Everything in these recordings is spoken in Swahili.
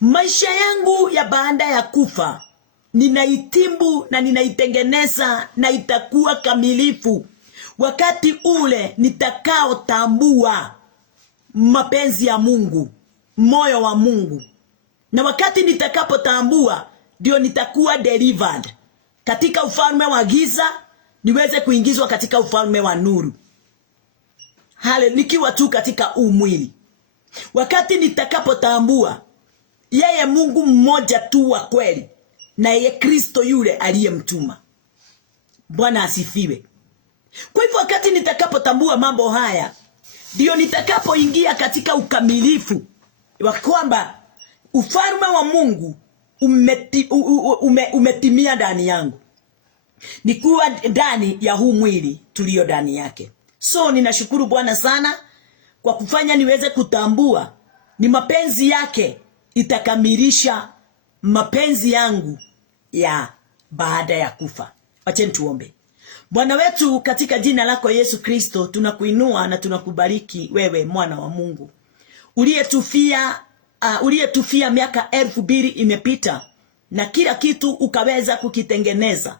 Maisha yangu ya baada ya kufa ninaitimbu na ninaitengeneza na itakuwa kamilifu wakati ule nitakao tambua mapenzi ya Mungu, moyo wa Mungu. Na wakati nitakapotambua ndio nitakuwa delivered katika ufalme wa giza niweze kuingizwa katika ufalme wa nuru. Nikiwa tu katika mwili. Wakati nitakapotambua yeye Mungu mmoja tu wa kweli na yeye Kristo yule aliyemtuma. Bwana asifiwe. Kwa hivyo wakati nitakapotambua mambo haya ndio nitakapoingia katika ukamilifu wa kwamba ufalme wa Mungu umetimia ndani yangu. Nikuwa ndani ya huu mwili tulio ndani yake. So ninashukuru Bwana sana kwa kufanya niweze kutambua ni mapenzi yake itakamilisha mapenzi yangu ya baada ya kufa. Acheni tuombe. Bwana wetu, katika jina lako Yesu Kristo tunakuinua na tunakubariki wewe mwana wa Mungu. Uliyetufia miaka 2000 imepita na kila kitu ukaweza kukitengeneza.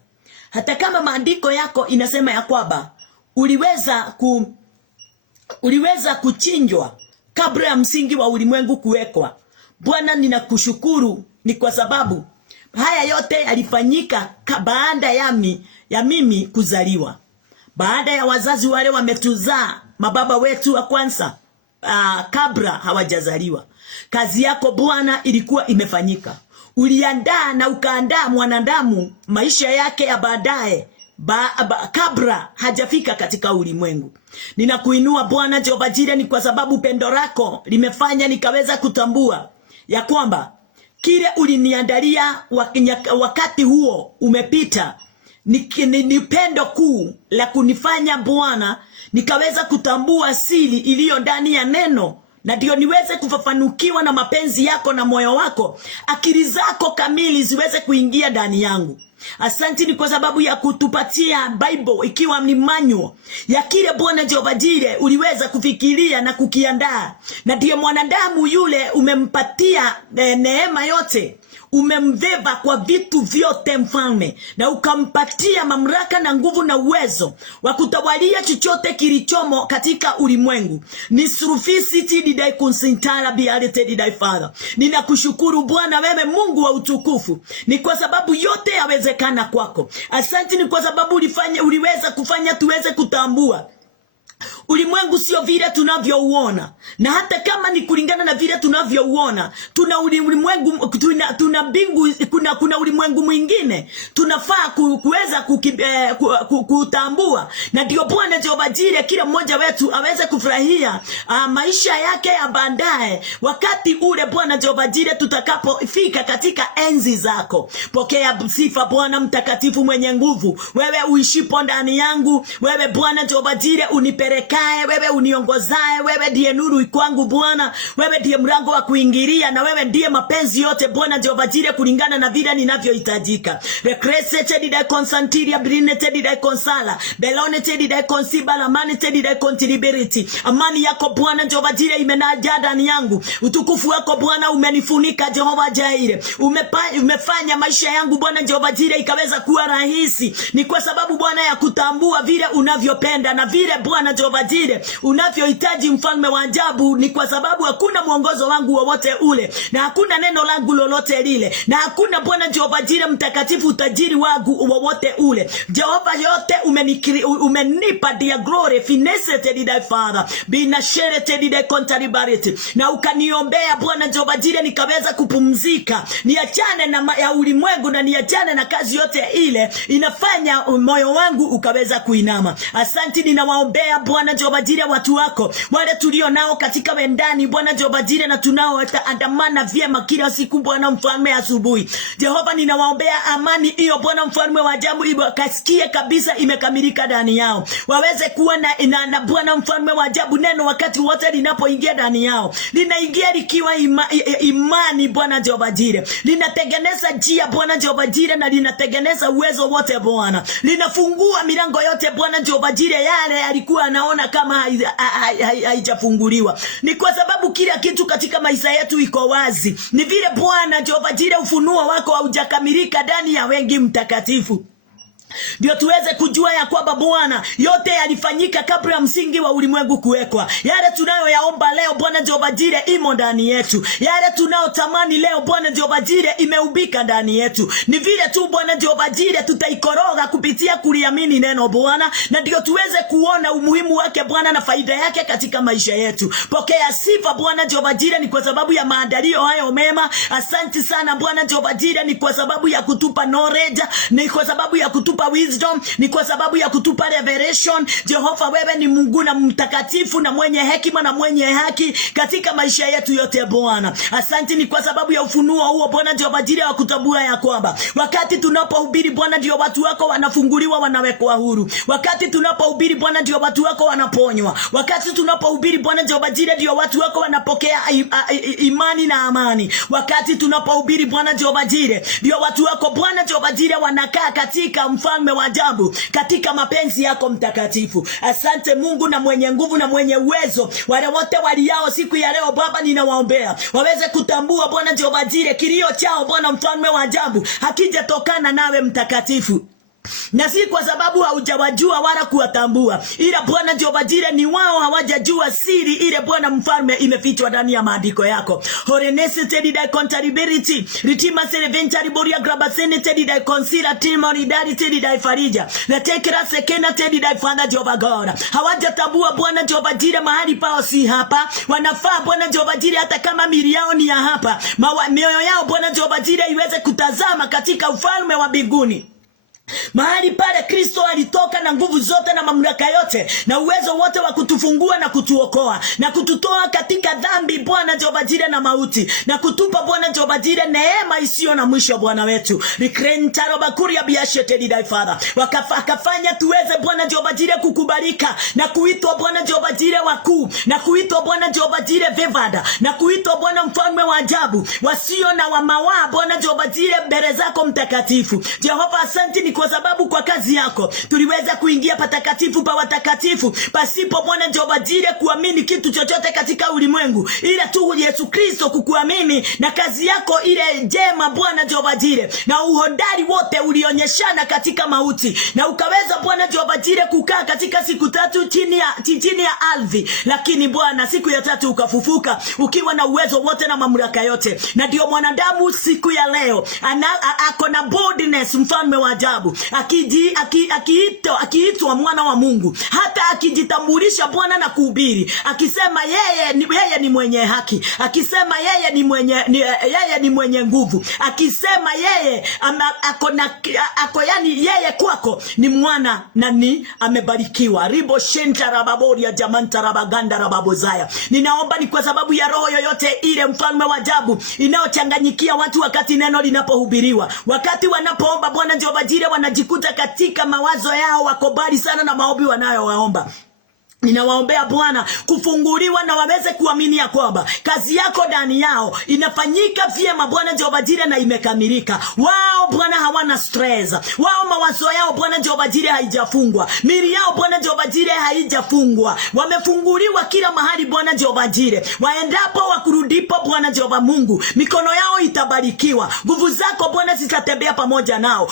Hata kama maandiko yako inasema ya kwamba uliweza kuchinjwa kabla ya msingi wa ulimwengu kuwekwa. Bwana, ninakushukuru ni kwa sababu haya yote yalifanyika baada ya mimi kuzaliwa. Baada ya wazazi wale wametuzaa, mababa wetu wa kwanza kabla hawajazaliwa. Kazi yako Bwana ilikuwa imefanyika. Uliandaa na ukaandaa mwanadamu maisha yake ya baadaye kabla hajafika katika ulimwengu. Ninakuinua Bwana Jehova Jireh ni kwa sababu pendo lako limefanya nikaweza kutambua ya kwamba kile uliniandalia wakati huo umepita. Ni pendo kuu la kunifanya Bwana nikaweza kutambua siri iliyo ndani ya neno, na ndio niweze kufafanukiwa na mapenzi yako na moyo wako, akili zako kamili ziweze kuingia ndani yangu. Asante ni kwa sababu ya kutupatia Bible ikiwa ni manual ya kile Bwana Jehova Jireh uliweza kufikiria na kukiandaa. Na ndio mwanadamu yule umempatia neema yote, umemveva kwa vitu vyote mfalme, na ukampatia mamlaka na nguvu na uwezo wa kutawalia chochote kilichomo katika ulimwengu. Ni surufisi tididai kunsintara bialete didai Father. Ninakushukuru Bwana wewe Mungu wa utukufu, ni kwa sababu yote yawezekana kwako. Asante ni kwa sababu uliweza kufanya tuweze kutambua ulimwengu sio vile tunavyouona, na hata kama ni kulingana na vile tunavyouona, tuna ulimwengu, tuna mbingu, kuna ulimwengu mwingine tunafaa kuweza kutambua. Na ndio Bwana Jehova Jireh kila mmoja wetu aweze kufurahia maisha yake ya baadaye, wakati ule Bwana Jehova Jireh tutakapofika katika enzi zako. Pokea sifa Bwana mtakatifu mwenye nguvu, wewe uishipo ndani yangu, wewe Bwana Jehova Jireh unipelekaye, wewe uniongozaye, wewe ndiye nuru kwangu Bwana, wewe ndiye mlango wa kuingilia, na wewe ndiye mapenzi yote Bwana Jehova Jireh kulingana na vile ninavyohitajika. Recresete didai consantiria brinete didai consala belonete didai consibala manete didai contiliberity. Amani yako Bwana Jehova Jireh imenajaa ndani yangu. Utukufu wako Bwana umenifunika Jehova Jireh. Umefanya maisha yangu Bwana Jehova Jireh ikaweza kuwa rahisi. Ni kwa sababu Bwana ya kutambua vile unavyopenda na vile Bwana Jehova Jireh unavyohitaji mfalme wa ajabu. Ni kwa sababu hakuna mwongozo wangu wowote ule, na hakuna neno langu lolote lile, na hakuna Bwana Jehova Jireh mtakatifu utajiri wangu wowote ule. Jehova yote umenipa dia glory finesete didai Father bina sherete didai contalibarity, na ukaniombea Bwana Jehova Jireh nikaweza kupumzika, niachane na ya ulimwengu na niachane na kazi yote ile inafanya moyo wangu ukaweza kuinama. Asante, ninawaombea Bwana Jehova Jireh watu wako wale tulio nao katika wendani Bwana Jehova Jireh, na tunao andamana vyema kila siku Bwana mfalme asubuhi. Jehova ninawaombea amani hiyo Bwana mfalme wa ajabu ikasikie kabisa imekamilika ndani yao, waweze kuwa na Bwana mfalme wa ajabu neno wakati wote linapoingia ndani yao, linaingia likiwa imani Bwana Jehova Jireh, linatengeneza njia Bwana Jehova Jireh, na linatengeneza uwezo wote Bwana, linafungua milango yote Bwana Jehova Jireh yale alikuwa anaona Bwana kama haijafunguliwa. Ni kwa sababu kila kitu katika maisha yetu iko wazi. Ni vile Bwana Jehova Jire ufunuo wako haujakamilika ndani ya wengi mtakatifu. Ndio tuweze kujua ya kwamba Bwana yote yalifanyika kabla ya msingi wa ulimwengu kuwekwa. Yale tunayoyaomba leo Bwana Jehova Jire imo ndani yetu. Yale tunayotamani leo Bwana Jehova Jire imeubika ndani yetu. Ni vile tu Bwana Jehova Jire tutaikoroga kupitia kuliamini neno Bwana, na ndio tuweze kuona umuhimu wake Bwana na faida yake katika maisha yetu. Pokea sifa Bwana Jehova Jire, ni kwa sababu ya maandalio hayo mema. Asante sana Bwana Jehova Jire, ni kwa sababu ya kutupa knowledge, ni kwa sababu ya kutupa wisdom, ni kwa sababu ya kutupa revelation. Jehova, wewe ni Mungu na mtakatifu na mwenye hekima na mwenye haki katika maisha yetu yote Bwana. Asante ni kwa sababu ya ufunuo huo Bwana Jehova Jire wa kutambua ya kwamba wakati tunapohubiri Bwana ndio watu wako wanafunguliwa, wanawekwa huru. Wakati tunapohubiri Bwana ndio watu wako wanaponywa. Wakati tunapohubiri Bwana Jehova Jire ndio watu wako wanapokea imani na amani. Wakati tunapohubiri Bwana Jehova Jire ndio watu wako Bwana Jehova Jire wanakaa katika mfalme wa ajabu, katika mapenzi yako mtakatifu. Asante Mungu na mwenye nguvu na mwenye uwezo. Wale wote waliao siku ya leo Baba, ninawaombea waweze kutambua Bwana Jehova Jire kilio chao Bwana mfalme wa ajabu hakijatokana nawe mtakatifu, na si kwa sababu haujawajua wala kuwatambua, ila Bwana Jehova Jire ni wao hawajajua siri ile Bwana mfalme imefichwa ndani ya maandiko yako. Horenese tedi da contability ritima serventari boria grabasene tedi da consila timori dari tedi da farija na tekera sekena tedi da Father Jehova God. Hawajatambua Bwana Jehova Jire mahali pao si hapa. Wanafaa Bwana Jehova Jire hata kama mili yao ni ya hapa, mioyo yao Bwana Jehova Jire iweze kutazama katika ufalme wa mbinguni, mahali pale Kristo alitoka na nguvu zote na mamlaka yote na uwezo wote wa kutufungua na kutuokoa na kututoa katika dhambi Bwana Jehova Jire na mauti, na kutupa Bwana Jehova Jire neema isiyo na mwisho Bwana wetu. Rikrentaro bakuria biashete didai Father. Akafanya tuweze Bwana Jehova Jire kukubalika na kuitwa Bwana Jehova Jire wakuu, na kuitwa Bwana Jehova Jire vevada, na kuitwa Bwana mfalme wa ajabu wasio na wamawa Bwana Jehova Jire mbele zako mtakatifu. Jehova, asante ni kwa sababu kwa kazi yako tuliweza kuingia patakatifu pa watakatifu pasipo Bwana Jehova Jire kuamini kitu chochote katika ulimwengu, ila tu Yesu Kristo kukuamini na kazi yako ile njema Bwana Jehova Jire, na uhodari wote ulionyeshana katika mauti, na ukaweza Bwana Jehova Jire kukaa katika siku 3 chini ya ardhi, lakini Bwana siku ya 3 ukafufuka ukiwa na uwezo wote na mamlaka yote. Na ndio mwanadamu siku ya leo ako na boldness mfalme wa ajabu, akiitwa mwana wa Mungu, hata akijitambulisha Bwana na kuhubiri akisema yeye ni mwenye haki, akisema yeye ni mwenye nguvu, akisema yeye yani yeye kwako ni mwana na ni amebarikiwa. Ribo shenta rababori ya jamanta rabaganda rababozaya. Ninaomba ni kwa sababu ya roho yoyote ile mfalme wa ajabu inaochanganyikia watu wakati neno linapohubiriwa, wakati wanapoomba Bwana Jehova Jire wanajikuta katika mawazo yao wako mbali sana na maombi wanayowaomba. Ninawaombea Bwana kufunguliwa na waweze kuamini ya kwamba kazi yako ndani yao inafanyika vyema Bwana Jehova Jire na imekamilika. Wao Bwana hawana stress. Wao mawazo yao Bwana Jehova Jire haijafungwa. Mili yao Bwana Jehova Jire haijafungwa. Wamefunguliwa kila mahali Bwana Jehova Jire. Waendapo wakurudipo Bwana Jehova Mungu, mikono yao itabarikiwa. Nguvu zako Bwana zitatembea pamoja nao.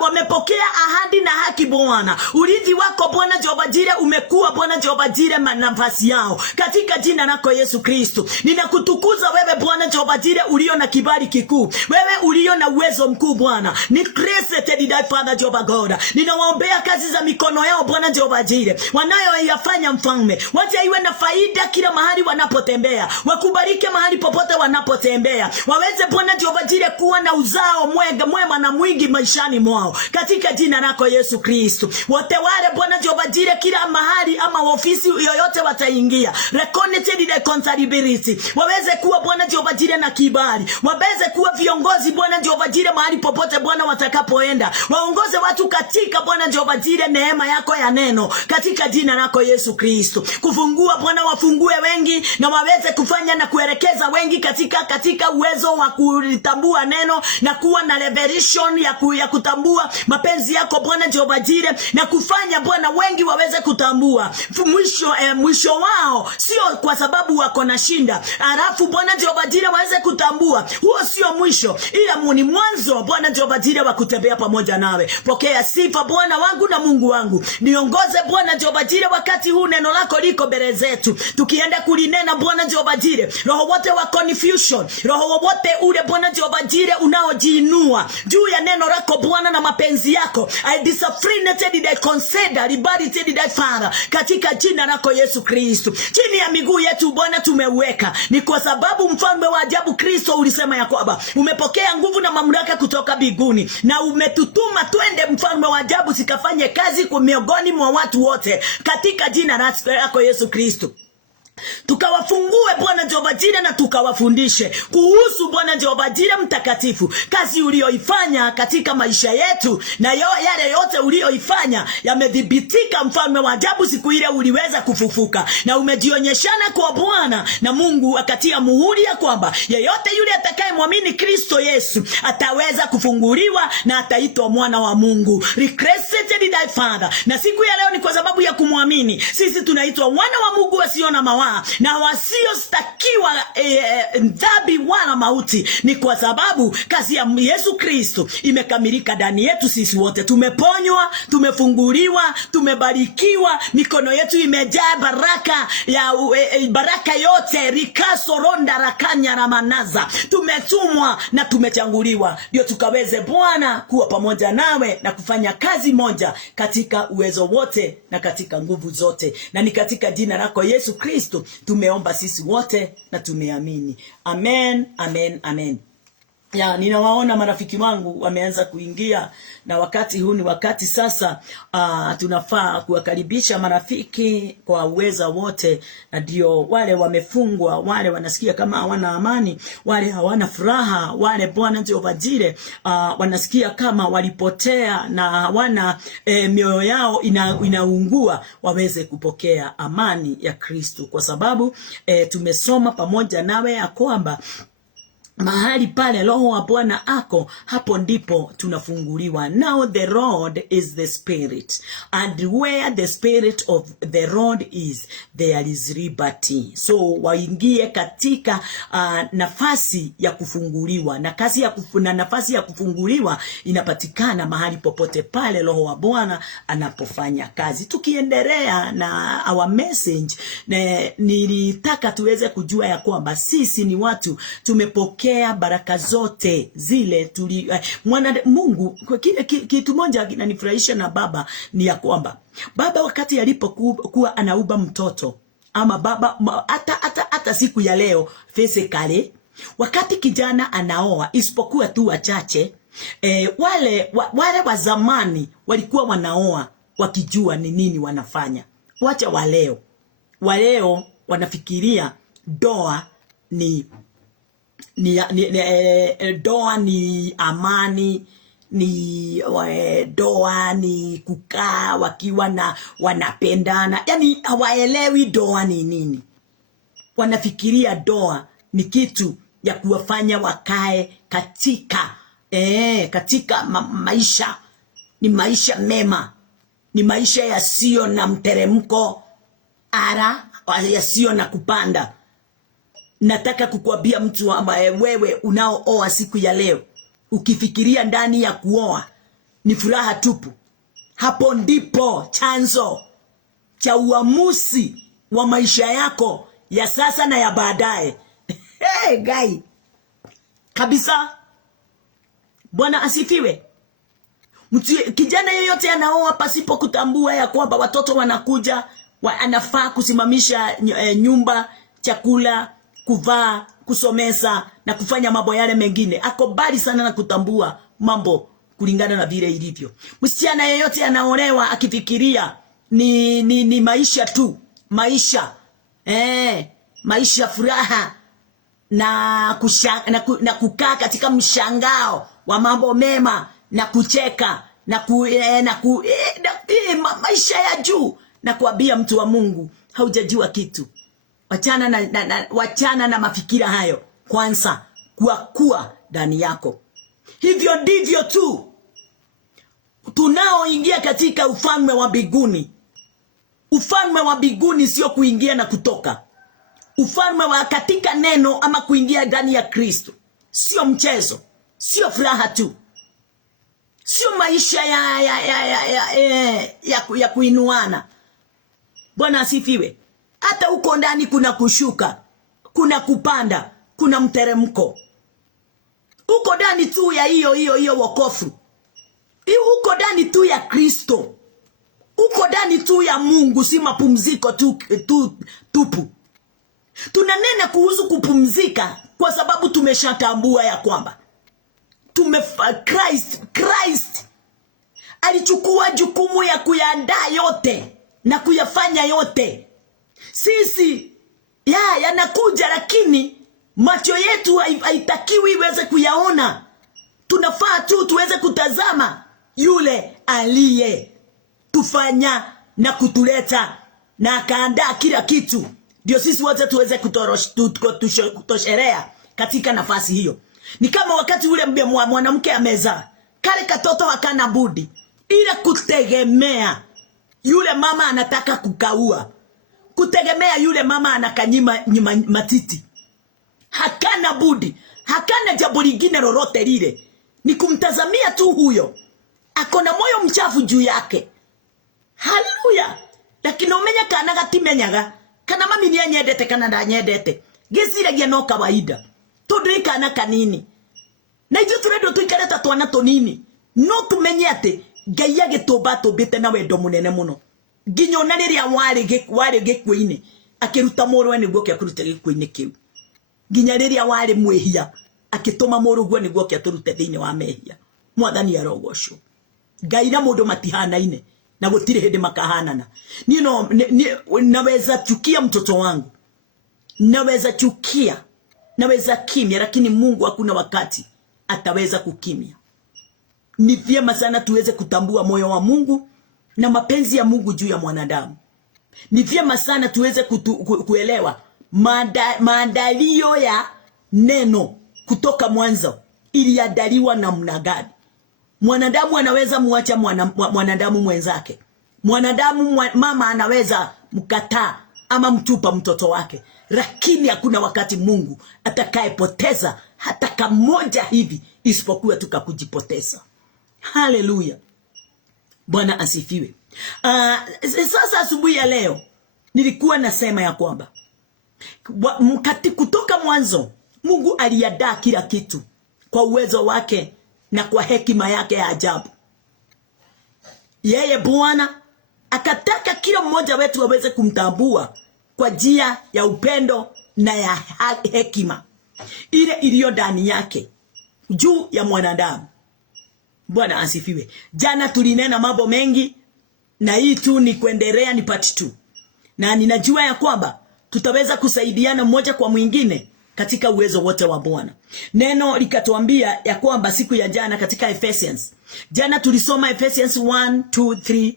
Wamepokea ahadi na haki Bwana. Urithi wako Bwana Jehova Jire umekuwa Bwana Jehova Jire nafasi yao katika jina lako Yesu Kristo. Ninakutukuza wewe Bwana Jehova Jire ulio na kibali kikuu, wewe ulio na uwezo mkuu Bwana. Ni created die Father Jehova God. Ninawaombea kazi za mikono yao Bwana Jehova Jire wanayoyafanya mfalme, wacha iwe na faida kila mahali wanapotembea, wakubariki mahali popote wanapotembea, waweze Bwana Jehova Jire kuwa na uzao mwema na mwingi maishani mwao katika jina lako Yesu Kristo. Wote wale Bwana Jehova Jire kila mahali ama ofisi yoyote wataingia, reconnected the contability, waweze kuwa Bwana Jehova Jire Jire na kibali, waweze kuwa viongozi Bwana Jehova Jire mahali popote Bwana watakapoenda, waongoze watu katika Bwana Jehova Jire neema yako ya neno katika jina lako Yesu Kristo. Kufungua Bwana, wafungue wengi na waweze kufanya na kuelekeza wengi katika uwezo wa kulitambua neno na kuwa na revelation ya kutambua mapenzi yako Bwana Jehova Jire, na kufanya Bwana wengi waweze kutambua mwisho wao sio kwa sababu wako na shinda, alafu Bwana Jehova Jire waweze kutambua huo sio mwisho, ila ni mwanzo Bwana Jehova Jire wa kutembea pamoja nawe. Pokea sifa Bwana wangu na Mungu wangu. Niongoze Bwana Jehova Jire wakati huu neno lako liko mbele zetu, tukienda kulinena Bwana Jehova Jire. Roho wote wa confusion, roho wote ule Bwana Jehova Jire unaojiinua juu ya neno lako Bwana na mapenzi yako, I disappointed I consider liberated I Father, katika jina lako Yesu Kristo. Chini ya miguu yetu Bwana tumeweka, ni kwa sababu mfalme wa ajabu Kristo ulisema ya kwamba umepokea nguvu na mamlaka kutoka mbinguni na umetutuma twende mfalme wa ajabu sikafanye kazi kwa miongoni mwa watu wote katika jina lako Yesu Kristo. Tukawafungue Bwana Jehova Jire na tukawafundishe kuhusu Bwana Jehova Jire mtakatifu, kazi ulioifanya katika maisha yetu, na yale yote ulioifanya yamedhibitika mfalme wa ajabu. Siku ile uliweza kufufuka na umejionyeshana kwa Bwana, na Mungu akatia muhuri ya kwamba yeyote yule atakayemwamini Kristo Yesu ataweza kufunguliwa na ataitwa mwana wa Mungu. Recreated thy Father. Na siku ya leo ni kwa sababu ya kumwamini sisi tunaitwa wana wa Mungu wasio na mawaa na wasiostakiwa dhambi wala mauti. Ni kwa sababu kazi ya Yesu Kristo imekamilika ndani yetu. Sisi wote tumeponywa, tumefunguliwa, tumebarikiwa, mikono yetu imejaa baraka ya baraka yote, rikaso ronda rakanya ramanaza. Tumetumwa na tumechanguliwa ndio tukaweze Bwana kuwa pamoja nawe na kufanya kazi moja katika uwezo wote na katika nguvu zote, na ni katika jina lako Yesu Kristo tumeomba sisi wote na tumeamini. Amen, amen, amen. Ya, ninawaona marafiki wangu wameanza kuingia, na wakati huu ni wakati sasa tunafaa kuwakaribisha marafiki kwa uweza wote, na ndio wale wamefungwa, wale wanasikia kama hawana amani, wale hawana furaha, wale Bwana Jehova Jire wanasikia kama walipotea na hawana mioyo yao inaungua, waweze kupokea amani ya Kristo, kwa sababu tumesoma pamoja nawe ya kwamba mahali pale Roho wa Bwana ako, hapo ndipo tunafunguliwa. Now the Lord is the Spirit, and where the Spirit of the Lord is, there is liberty. So waingie katika nafasi ya kufunguliwa, na kazi ya nafasi ya kufunguliwa inapatikana mahali popote pale Roho wa Bwana anapofanya kazi. Tukiendelea na our message, nilitaka tuweze kujua ya kwamba sisi ni watu tumepokea baraka zote zile Mungu. Kile kitu moja kinanifurahisha na baba ni ya kwamba baba wakati alipokuwa anauba mtoto, ama baba hata siku ya leo physically, wakati kijana anaoa, isipokuwa tu wachache wale wa zamani walikuwa wanaoa wakijua ni nini wanafanya. Wacha waleo wanafikiria doa ni doa ni amani, ni doa ni kukaa wakiwa na wanapendana. Yani hawaelewi doa ni nini. Wanafikiria doa ni kitu ya kuwafanya wakae katika maisha, ni maisha mema, ni maisha yasiyo na mteremko, yasiyo na kupanda. Nataka kukuambia mtu ambaye wewe unaooa siku ya leo, ukifikiria ndani ya kuoa ni furaha tupu, hapo ndipo chanzo cha uamuzi wa maisha yako ya sasa na ya baadaye. Hey, guy. Kabisa. Bwana asifiwe. Kijana yeyote anaoa pasipo kutambua ya kwamba watoto wanakuja, anafaa kusimamisha nyumba, chakula, kuvaa, kusomesa na kufanya mambo yale mengine, ako bali sana na kutambua mambo kulingana na vile ilivyo. Msichana yeyote anaolewa akifikiria ni maisha tu, maisha furaha, na kukaa katika mshangao wa mambo mema na kucheka maisha ya juu, na kuambia mtu wa Mungu, haujajua kitu. Wachana na mafikira hayo kwanza, kuwa ndani yako. Hivyo ndivyo tu tunaoingia katika ufalme wa mbinguni. Ufalme wa mbinguni sio kuingia na kutoka. Ufalme wa katika neno ama kuingia ndani ya Kristo sio mchezo, sio furaha tu, sio maisha ya kuinuana. Bwana asifiwe. Hata huko ndani kuna kushuka, kuna kupanda, kuna mteremko. Huko ndani tu ya hiyo wokovu. Huko ndani tu ya Kristo. Huko ndani tu ya Mungu, si mapumziko tupu. Tunanena kuhusu kupumzika kwa sababu tumeshatambua ya kwamba Christ alichukua jukumu ya kuyaandaa yote na kuyafanya yote. Sisi yanakuja, lakini macho yetu haitakiwi iweze kuyaona. Tunafaa tu tuweze kutazama yule aliye tufanya na kutuleta na akaandaa kila kitu, ndio sisi wote tuweze kutoshelea katika nafasi hiyo. Ni kama wakati ule mwanamke amezaa kale katoto, hakana budi ile kutegemea yule mama anataka kukaua, kutegemea yule mama anakanyima matiti. Hakana budi, hakana jambo lingine lolote lile, ni kumtazamia tu huyo. Akona moyo mchafu juu yake. Haleluya. Lakini umenya kana gatimenyaga kana mami ni anyendete kana ndanyendete, giciragia no kawaida tondu kana kanini, na ithu turendo tuikareta twana tunini, no tumenye ati Ngai agitumba tumbite na wendo munene muno, nginya ona riria wari gikuini akiruta murwe niguo kia kurute gikuini kiu, nginya riria wari mwihia akituma muruguo niguo kia turute thiini wa mehia. Mwathani arogocwo. Ngai na mundu matihanaine na gutire hindi makahanana. Naweza chukia mtoto wangu, naweza chukia, naweza kimya, lakini Mungu hakuna wakati ataweza kukimya. Ni vyema sana tuweze kutambua moyo wa Mungu na mapenzi ya Mungu juu ya mwanadamu. Ni vyema sana tuweze kuelewa maandalio ya neno kutoka mwanzo iliandaliwa namna gani. Mwanadamu anaweza muacha mwanadamu mwenzake. Mwanadamu mama anaweza mkataa ama mtupa mtoto wake, lakini hakuna wakati Mungu atakayepoteza hata kamoja hivi isipokuwa tukakujipoteza. Haleluya. Bwana asifiwe. Sasa asubuhi ya leo nilikuwa nasema ya kwamba kutoka mwanzo Mungu aliandaa kila kitu kwa uwezo wake na kwa hekima yake ya ajabu. Yeye Bwana akataka kila mmoja wetu aweze kumtambua kwa njia ya upendo na ya hekima ile iliyo ndani yake juu ya mwanadamu. Bwana asifiwe. Jana tulinena mambo mengi, na hii tu ni kuendelea, ni part 2. Na ninajua ya kwamba tutaweza kusaidiana mmoja kwa mwingine katika uwezo wote wa Bwana. Neno likatuambia ya kwamba siku ya jana katika Ephesians. Jana tulisoma Ephesians 1, 2,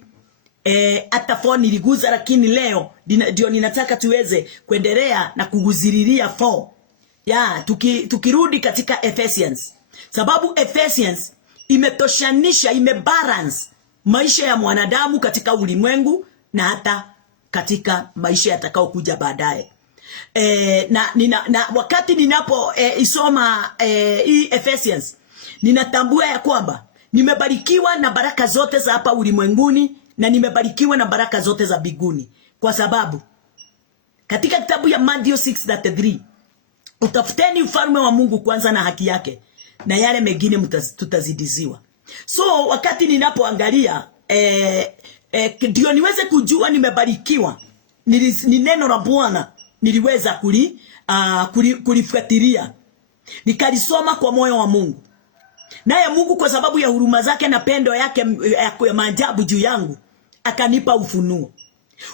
3. Hata 4 niliguza, lakini leo ndio ninataka tuweze kuendelea na kuguziriria 4. Tukirudi katika Ephesians. Sababu Ephesians imetoshanisha, imebalance maisha ya mwanadamu katika ulimwengu na hata katika maisha yatakao kuja baadaye. Na wakati ninapo isoma hii Ephesians, ninatambua ya kwamba nimebarikiwa na baraka zote za hapa ulimwenguni na nimebarikiwa na baraka zote za mbinguni, kwa sababu katika kitabu ya Matthew 6:33, utafuteni ufalme wa Mungu kwanza na haki yake, na yale mengine tutazidiziwa. So wakati ninapoangalia ndio niweze kujua nimebarikiwa, ni neno la Bwana niliweza kulifuatilia, nikalisoma kwa moyo wa Mungu. Naye Mungu kwa sababu ya huruma zake na pendo yake ya maajabu juu yangu akanipa ufunuo.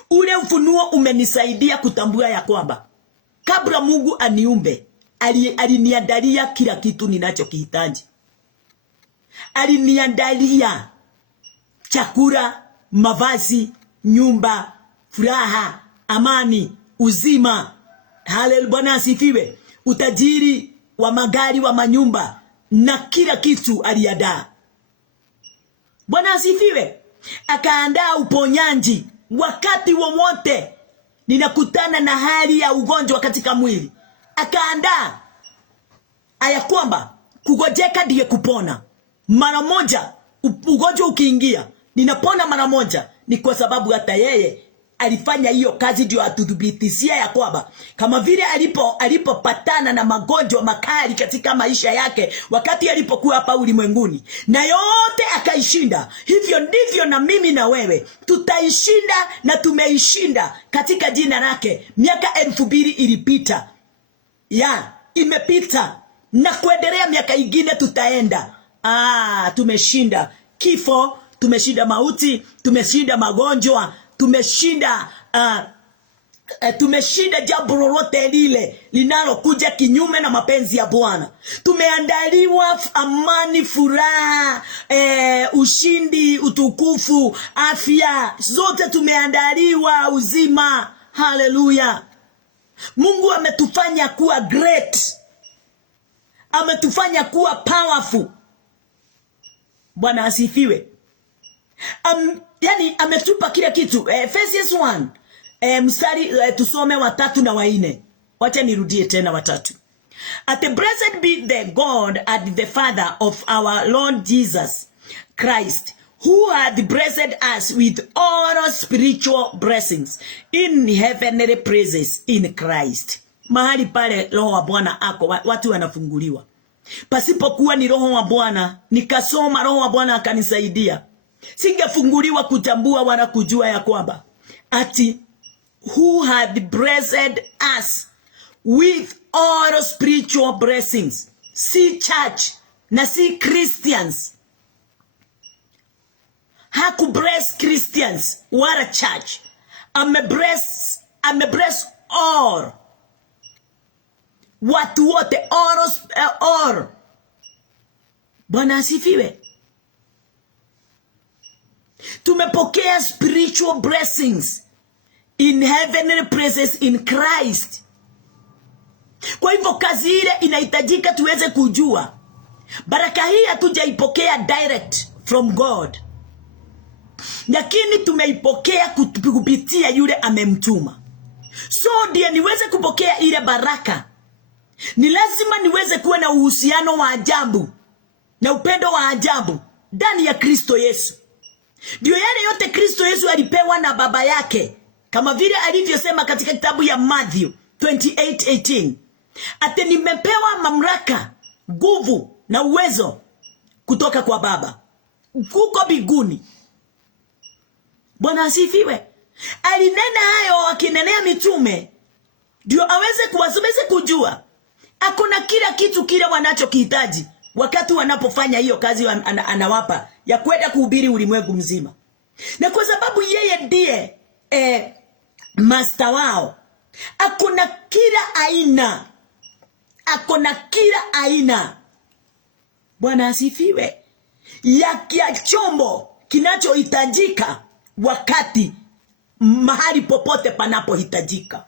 Ule ufunuo umenisaidia kutambua ya kwamba kabla Mungu aniumbe aliniandalia kila kitu ninachokihitaji. Aliniandalia chakula, mavazi, nyumba, furaha, amani, uzima. Haleluya, Bwana asifiwe. Utajiri wa magari, wa manyumba na kila kitu aliandaa. Bwana asifiwe. Akaandaa uponyaji wakati wowote ninakutana na hali ya ugonjwa katika mwili. Akaandaa aya kwamba kugojeka ndiye kupona. Mara moja ugonjwa ukiingia, ninapona mara moja. Ni kwa sababu hata yeye alifanya hiyo kazi, ndio atudhibitishia ya kwamba kama vile alipopatana na magonjwa makali katika maisha yake wakati alipokuwa hapa ulimwenguni na yote akaishinda, hivyo ndivyo na mimi na wewe tutaishinda, na tumeishinda katika jina lake. Miaka 2000 ilipita, imepita, na kuendelea miaka ingine tutaenda. Tumeshinda kifo, tumeshinda mauti, tumeshinda magonjwa, tumeshinda jambo lolote lile linalokuja kinyume na mapenzi ya Bwana. Tumeandaliwa amani, furaha, ushindi, utukufu, afya, zote tumeandaliwa, uzima. Haleluya. Mungu ametufanya kuwa great, ametufanya kuwa powerful. Bwana asifiwe. Yani ametupa kila kitu. Ephesians 1 mstari tusome 3 na 4. Wacha nirudie tena 3. Blessed be the God and the Father of our Lord Jesus Christ, who hath blessed us with all spiritual blessings in heavenly places in Christ. Mahali pale Roho wa Bwana ako, watu wanafunguliwa. Pasipokuwa ni Roho wa Bwana, nikasoma Roho wa Bwana akanisaidia, singefunguliwa kutambua wala kujua ya kwamba ati who had blessed us with all spiritual blessings. Si church na si Christians. Hakubless Christians wala church. Amebless all. Watu wote, all. Bwana asifiwe. Tumepokea spiritual blessings in heavenly places in Christ. Kwa hivyo kazi ile inahitajika tuweze kujua baraka hii hatujaipokea direct from God, lakini tumeipokea kupitia yule amemtuma. So ndiye niweze kupokea ile baraka, ni lazima niweze kuwa na uhusiano wa ajabu na upendo wa ajabu ndani ya Kristo Yesu. Ndio yale yote Kristo Yesu alipewa na baba yake, kama vile alivyosema katika kitabu ya Matthew 28:18. Ate nimepewa mamlaka, nguvu na uwezo kutoka kwa Baba huko mbinguni. Bwana asifiwe. Alinena hayo akinenea mitume ndio aweze kuwasomeza kujua akona kila kitu kile wanachokihitaji wakati wanapofanya hiyo kazi anawapa ya kwenda kuhubiri ulimwengu mzima. Na kwa sababu yeye ndiye master wao, akona kila aina, Bwana asifiwe, ya chombo kinachohitajika wakati mahali popote panapohitajika.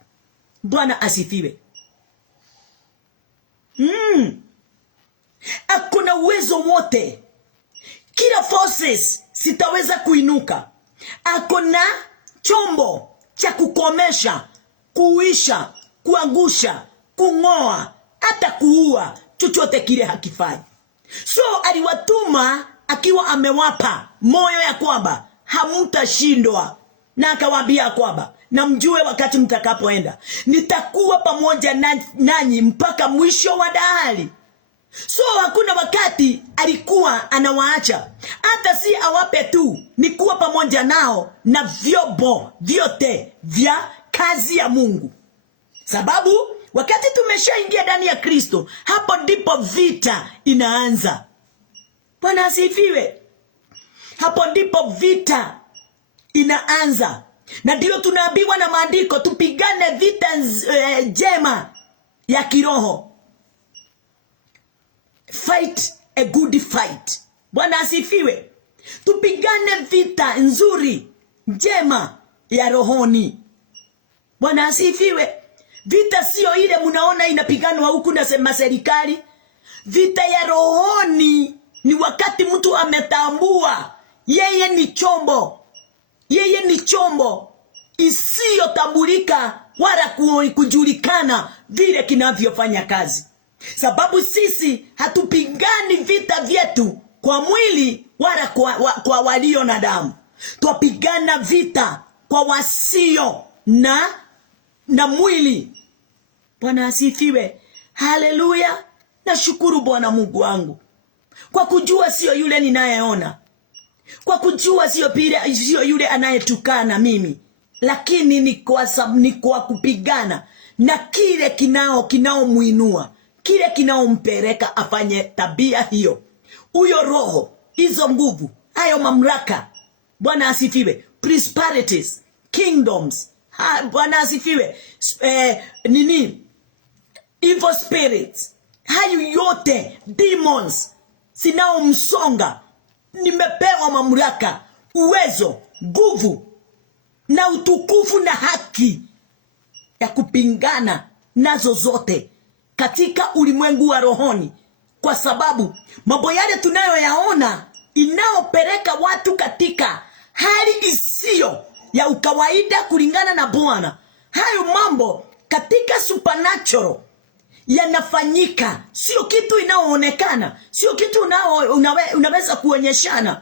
Bwana asifiwe. Akuna uwezo wote, kila forces sitaweza kuinuka. Akona chombo cha kukomesha, kuisha, kuangusha, kungoa, hata kuua, chochote kile hakifai. So aliwatuma akiwa amewapa moyo ya kwamba hamtashindwa, na akawaambia kwamba na mjue wakati mtakapoenda nitakuwa pamoja nanyi mpaka mwisho wa dahari. So hakuna wakati alikuwa anawaacha, hata si awape tu, ni kuwa pamoja nao na vyombo vyote vya kazi ya Mungu. Sababu wakati tumeshaingia ndani ya Kristo, hapo ndipo vita inaanza. Bwana asifiwe. Hapo ndipo vita inaanza. Na ndio tunaambiwa na maandiko tupigane vita njema ya kiroho. fight a good fight. Bwana asifiwe. Tupigane vita nzuri njema ya rohoni. Bwana asifiwe. Vita sio ile mnaona inapiganwa huku na sema serikali. Vita ya rohoni ni wakati mtu ametambua yeye ni chombo. Yeye ni chombo isiyotambulika wala kujulikana vile kinavyofanya kazi. Sababu sisi hatupigani vita vyetu kwa mwili wala kwa walio na damu. Twapigana vita kwa wasio na mwili. Bwana asifiwe. Haleluya. Nashukuru Bwana Mungu wangu kwa kujua sio yule ninayeona, kwa kujua sio yule anayetukana mimi, lakini ni kwa kupigana na kile kinaomuinua, kile kinaompeleka afanye tabia hiyo. Huyo roho, hizo nguvu, hayo mamlaka. Bwana asifiwe. Principalities, kingdoms. Bwana asifiwe. Evil spirits. Hayo yote, demons sinao msonga, nimepewa mamlaka, uwezo, nguvu na utukufu na haki ya kupingana nazo zote katika ulimwengu wa rohoni. Kwa sababu mambo yale tunayoyaona inaopeleka watu katika hali isiyo ya ukawaida kulingana na Bwana, hayo mambo katika supernatural yanafanyika. Sio kitu inaoonekana, sio kitu unaweza kuonyeshana,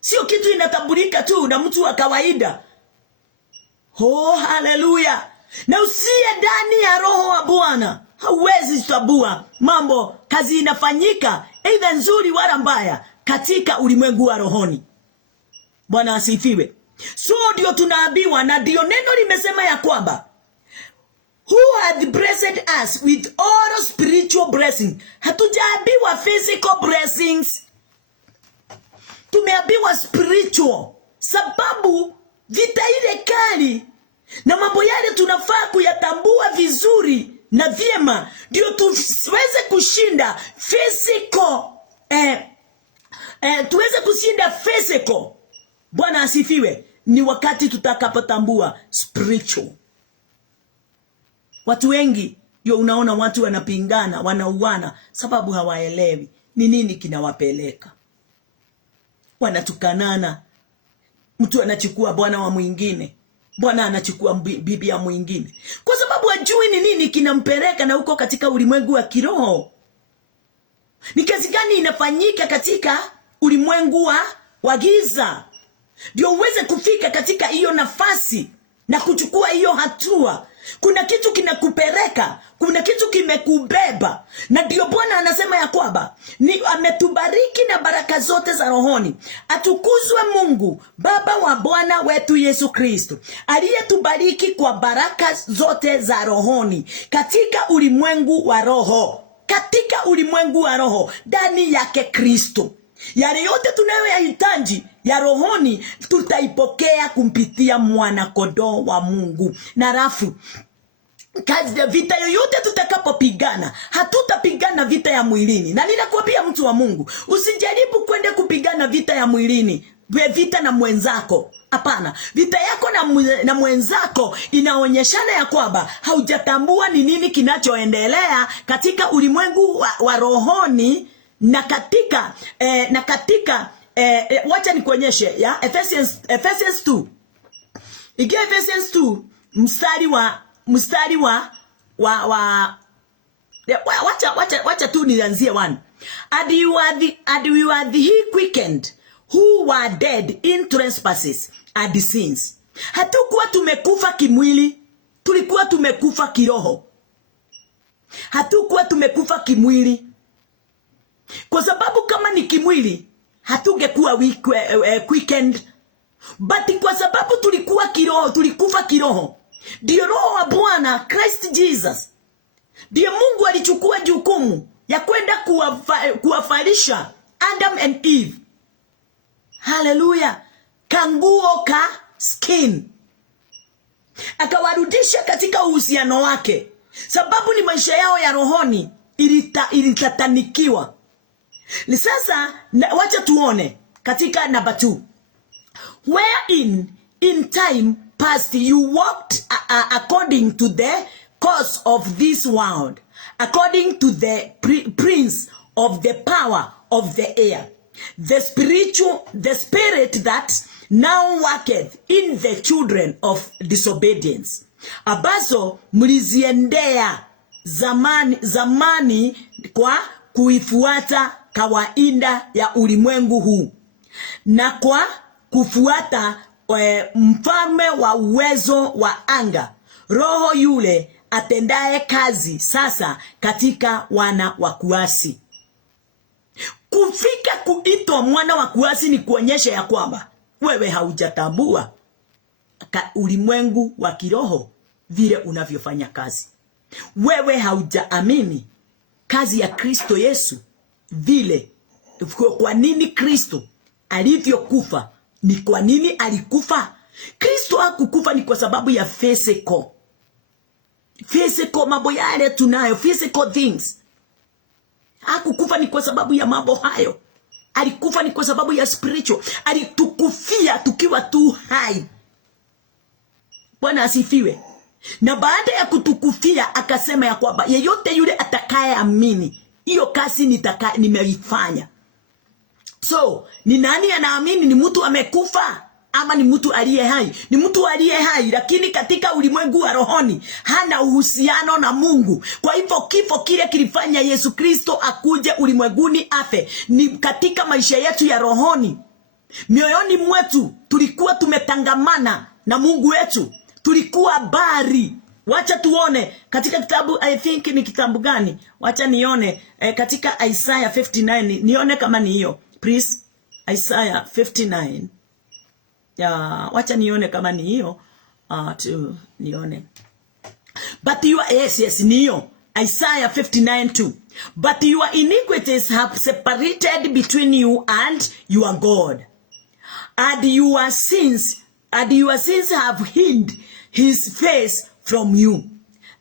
sio kitu inatambulika tu na mtu wa kawaida. Oh, haleluya. Na usiye ndani ya roho wa Bwana hauwezi tabua mambo, kazi inafanyika aidha nzuri wala mbaya katika ulimwengu wa rohoni. Bwana asifiwe. So ndio tunaambiwa, na ndio neno limesema ya kwamba who had blessed us with all spiritual blessings. Hatujaambiwa physical blessings, tumeambiwa spiritual. Sababu vita ile kali na mambo yale tunafaa kuyatambua vizuri na vyema, ndio tuweze kushinda physical, tuweze kushinda physical. Bwana asifiwe. Ni wakati tutakapotambua spiritual. Watu wengi ndio unaona watu wanapingana, wanauana, sababu hawaelewi ni nini kinawapeleka. Wanatukanana. Mtu anachukua bwana wa mwingine, bwana anachukua bibi ya mwingine, kwa sababu hajui ni nini kinampeleka. Na huko katika ulimwengu wa kiroho ni kazi gani inafanyika katika ulimwengu wa giza, ndio uweze kufika katika hiyo nafasi na kuchukua hiyo hatua. Kuna kitu kinakupeleka, kuna kitu kimekubeba, na ndio Bwana anasema ya kwamba ametubariki na baraka zote za rohoni. Atukuzwe Mungu Baba wa Bwana wetu Yesu Kristo, aliyetubariki kwa baraka zote za rohoni katika ulimwengu wa roho, katika ulimwengu wa roho ndani yake Kristo. Yale yote tunayoyahitaji ya rohoni tutaipokea kumpitia mwana kondoo wa Mungu. Na rafu kazi ya vita yoyote tutakapopigana, hatutapigana vita ya mwilini. Na ninakuambia mtu wa Mungu, usijaribu kwenda kupigana vita ya mwilini, vita na mwenzako. Hapana, vita yako na mwenzako inaonyeshana ya kwamba haujatambua ni nini kinachoendelea katika ulimwengu wa rohoni. Na katika wacha nikuonyeshe ya Ephesians 2. Ikia Ephesians 2 mstari wa wacha tu nianzie 1. And you are the quickened who were dead in trespasses and sins. Hatukuwa tumekufa kimwili, tulikuwa tumekufa kiroho. Hatukuwa tumekufa kimwili, kwa sababu kama ni kimwili hatungekuwa quickened, but kwa sababu tulikuwa kiroho, tulikufa kiroho. Ndio roho wa Bwana Christ Jesus, ndio Mungu alichukua jukumu ya kwenda kuwafalisha Adam and Eve. Haleluya. Kanguo ka skin, akawarudisha katika uhusiano wake, sababu ni maisha yao ya rohoni ilitatanikiwa. Sasa wacha tuone katika number 2. Wherein in time past you walked according to the course of this world, according to the prince of the power of the air, the spirit that now worketh in the children of disobedience, ambazo mliziendea zamani kwa kuifuata kawaida ya ulimwengu huu, na kwa kufuata mfalme wa uwezo wa anga, roho yule atendaye kazi sasa katika wana wa kuasi. Kufika kuitwa mwana wa kuasi ni kuonyesha ya kwamba wewe haujatambua ulimwengu wa kiroho vile unavyofanya kazi. Wewe haujaamini kazi ya Kristo Yesu vile. Kwa nini Kristo alivyokufa? Ni kwa nini alikufa? Kristo hakukufa ni kwa sababu ya physical mambo yale tunayo, physical things. Hakukufa ni kwa sababu ya mambo hayo. Alikufa ni kwa sababu ya spiritual. Alitukufia tukiwa tu hai. Bwana asifiwe. Na baada ya kutukufia akasema ya kwamba yeyote yule atakaye amini, hiyo kazi nimeifanya. So, ni nani anaamini? Ni mtu amekufa ama ni mtu aliye hai? Ni mtu aliye hai, lakini katika ulimwengu wa rohoni hana uhusiano na Mungu. Kwa hivyo kifo kile kilifanya Yesu Kristo akuje ulimwenguni afe. Ni katika maisha yetu ya rohoni. Mioyoni mwetu tulikuwa tumetangamana na Mungu wetu. Tulikuwa bari. Wacha tuone katika kitabu, I think ni kitabu gani? Wacha nione katika Isaiah 59, nione kama ni hiyo. Please, Isaiah 59. Wacha nione kama ni hiyo. Nione. But you are, yes, ni hiyo. Isaiah 59:2. But your iniquities have separated between you and your God. And your sins have hid his face from you,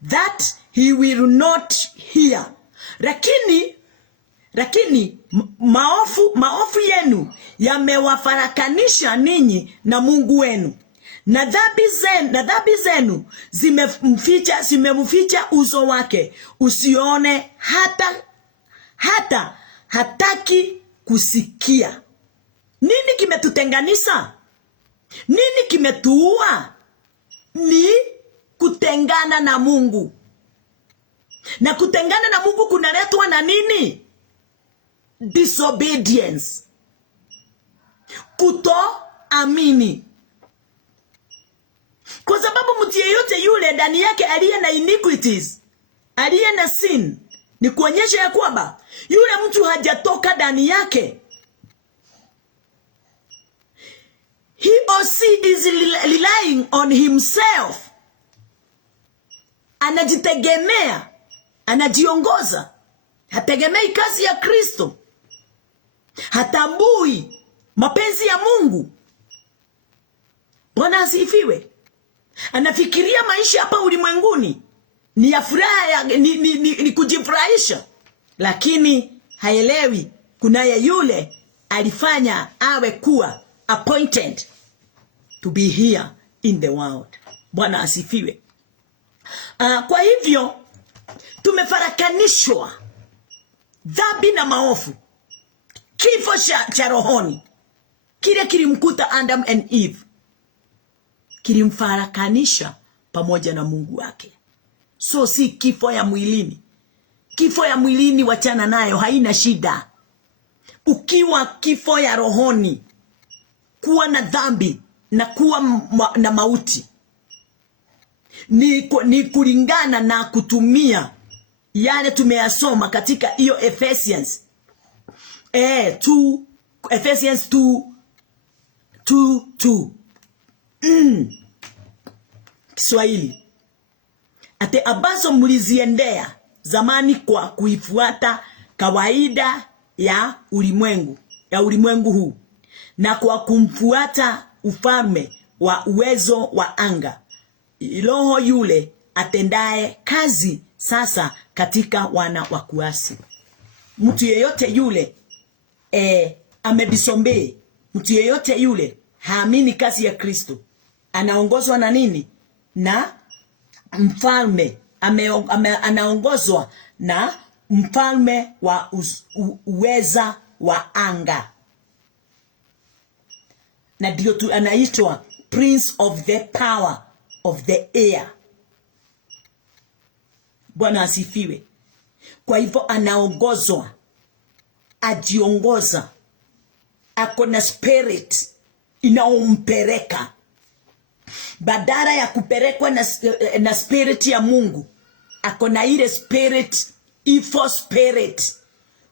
that he will not hear. Lakini maofu yenu yamewafarakanisha ninyi na Mungu wenu, na dhambi zenu zimemficha uso wake usione, hata hataki kusikia. Nini kimetutenganisha? Nini kimetuua? Ni kutengana na Mungu. Na kutengana na Mungu kunaletwa na nini? Disobedience. Kutoamini. Kwa sababu mtu yeyote yule ndani yake aliye na iniquities, aliye na sin, ni kuonyesha ya kwamba yule mtu hajatoka ndani yake. He or she is relying on himself. Anajitegemea, anajiongoza. Hategemei kazi ya Kristo. Hatambui mapenzi ya Mungu. Bwana asifiwe. Anafikiria maisha hapa ulimwenguni ni ya furaha, ni kujifurahisha, lakini haelewi kunaye yule alifanya awe kuwa appointed to be here in the world. Bwana asifiwe. Kwa hivyo tumefarakanishwa dhambi na maovu. Kifo cha rohoni kile kilimkuta Adam and Eve kilimfarakanisha pamoja na Mungu wake. So si kifo ya mwilini. Kifo ya mwilini wachana nayo, haina shida. Ukiwa kifo ya rohoni, kuwa na dhambi na kuwa na mauti, ni kulingana na kutumia yale tumeyasoma katika hiyo Ephesians 2:2 Kiswahili. Ate ambazo mliziendea zamani kwa kuifuata kawaida ya ulimwengu huu, na kwa kumfuata ufalme wa uwezo wa anga, roho yule atendaye kazi sasa katika wana wa kuasi. Mtu yeyote yule amedisobey, mtu yeyote yule haamini kazi ya Kristo, anaongozwa na nini? Na mfalme. Anaongozwa na mfalme wa uweza wa anga, na ndio anaitwa Prince of the Power of the Air. Bwana asifiwe. Kwa hivyo anaongozwa, ajiongoza, ako na spirit inaompeleka. Badala ya kupelekwa na spirit ya Mungu, ako na ile spirit, evil spirit.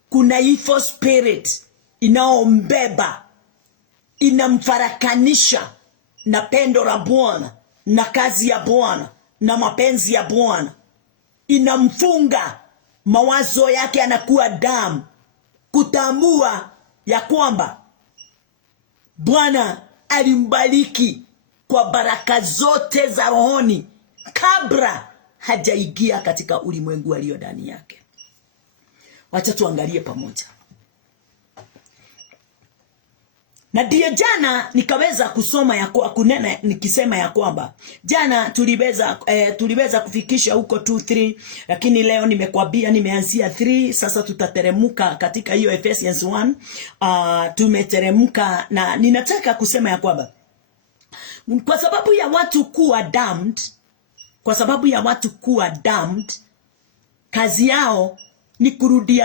Kuna evil spirit inaombeba, inamfarakanisha na pendo la Bwana, na kazi ya Bwana, na mapenzi ya Bwana. Inamfunga, mawazo yake anakuwa damu, kutambua ya kwamba Bwana alimbariki kwa baraka zote za rohoni kabla hajaingia katika ulimwengu alio ndani yake. Wacha tuangalie pamoja. Na ndiyo jana nikaweza kusoma kunena nikisema ya kwamba jana tuliweza kufikisha huko 2-3, lakini leo nimekwambia nimeanzia 3. Sasa tutateremuka katika hiyo Ephesians 1. Tumeteremuka, na ninataka kusema ya kwamba kwa sababu ya watu kuwa damned, kazi yao ni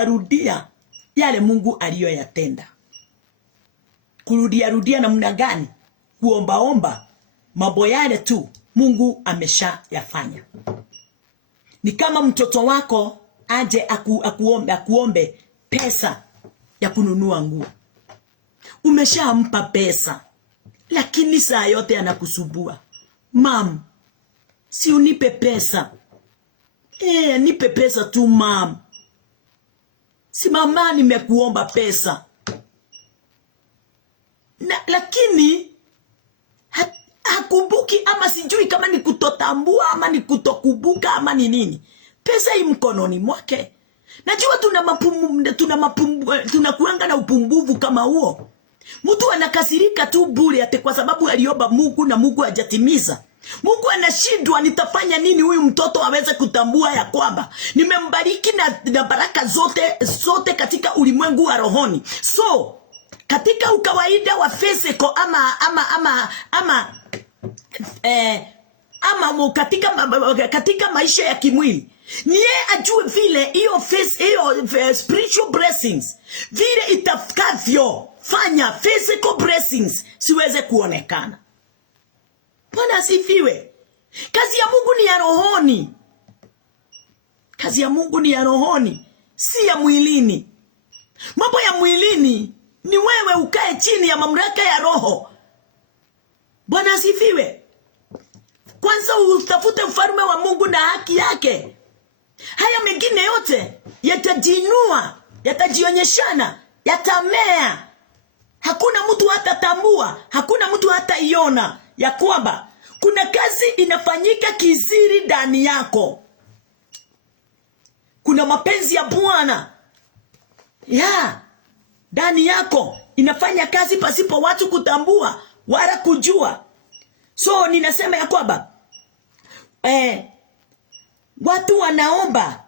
rudia yale Mungu aliyoyatenda. Rudia namna gani? Kuomba mambo yale tu Mungu ameshayafanya. Ni kama mtoto wako aje akuombe pesa ya kununua nguo. Umeshampa pesa, lakini saa yote anakusubua. Mam, si unipe pesa. Nipe pesa tu mam. Si mama nimekuomba pesa. Lakini hakumbuki, ama sijui kama ni kutotambua ama ni kutokumbuka ama ni nini. Pesa hii mkononi mwake. Najua tunakuanga na upumbuvu kama huo. Mtu anakasirika tu bure ate kwa sababu aliomba Mungu na Mungu hajatimiza. Mungu anashindwa, nitafanya nini huyu mtoto aweze kutambua ya kwamba nimembariki na baraka zote katika ulimwengu wa rohoni. So katika ukawaida wa physical katika maisha ya kimwili, ni yeye ajue vile hiyo spiritual blessings vile itakavyo fanya physical blessings siweze kuonekana. Bwana asifiwe. Kazi ya Mungu ni ya rohoni. Kazi ya Mungu ni ya rohoni, si ya mwilini. Mambo ya mwilini ni wewe ukae chini ya mamlaka ya roho. Bwana asifiwe. Kwanza utafute ufalme wa Mungu na haki yake. Haya mengine yote yatajinua, yatajionyeshana, yatamea. Hakuna mtu hatatambua, hakuna mtu hataiona ya kwamba kuna kazi inafanyika kisiri ndani yako. Kuna mapenzi ya Bwana ndani yako inafanya kazi pasipo watu kutambua wala kujua. So ninasema ya kwamba watu wanaomba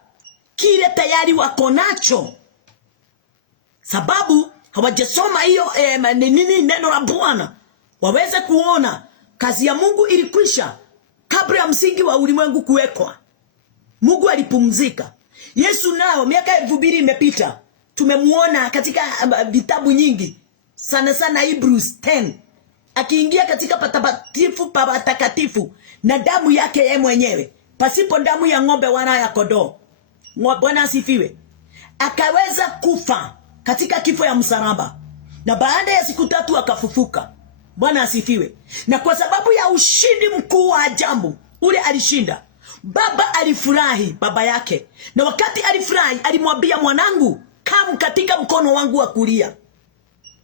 kile tayari wako nacho, sababu hawajasoma hiyo neno la Bwana waweze kuona kazi ya Mungu ilikwisha kabla ya msingi wa ulimwengu kuwekwa. Mungu alipumzika. Yesu nao miaka 2000 imepita, tumemuona katika vitabu nyingi, sana Hebrews 10, akiingia katika patakatifu pa patakatifu na damu yake yeye mwenyewe, pasipo damu ya ng'ombe wala ya kondoo. Bwana asifiwe. Akaweza kufa katika kifo ya msalaba, na baada ya siku 3 akafufuka. Bwana asifiwe. Na kwa sababu ya ushindi mkuu wa ajabu ule alishinda, Baba alifurahi, baba yake. Na wakati alifurahi, alimwambia, mwanangu, kam katika mkono wangu wa kulia.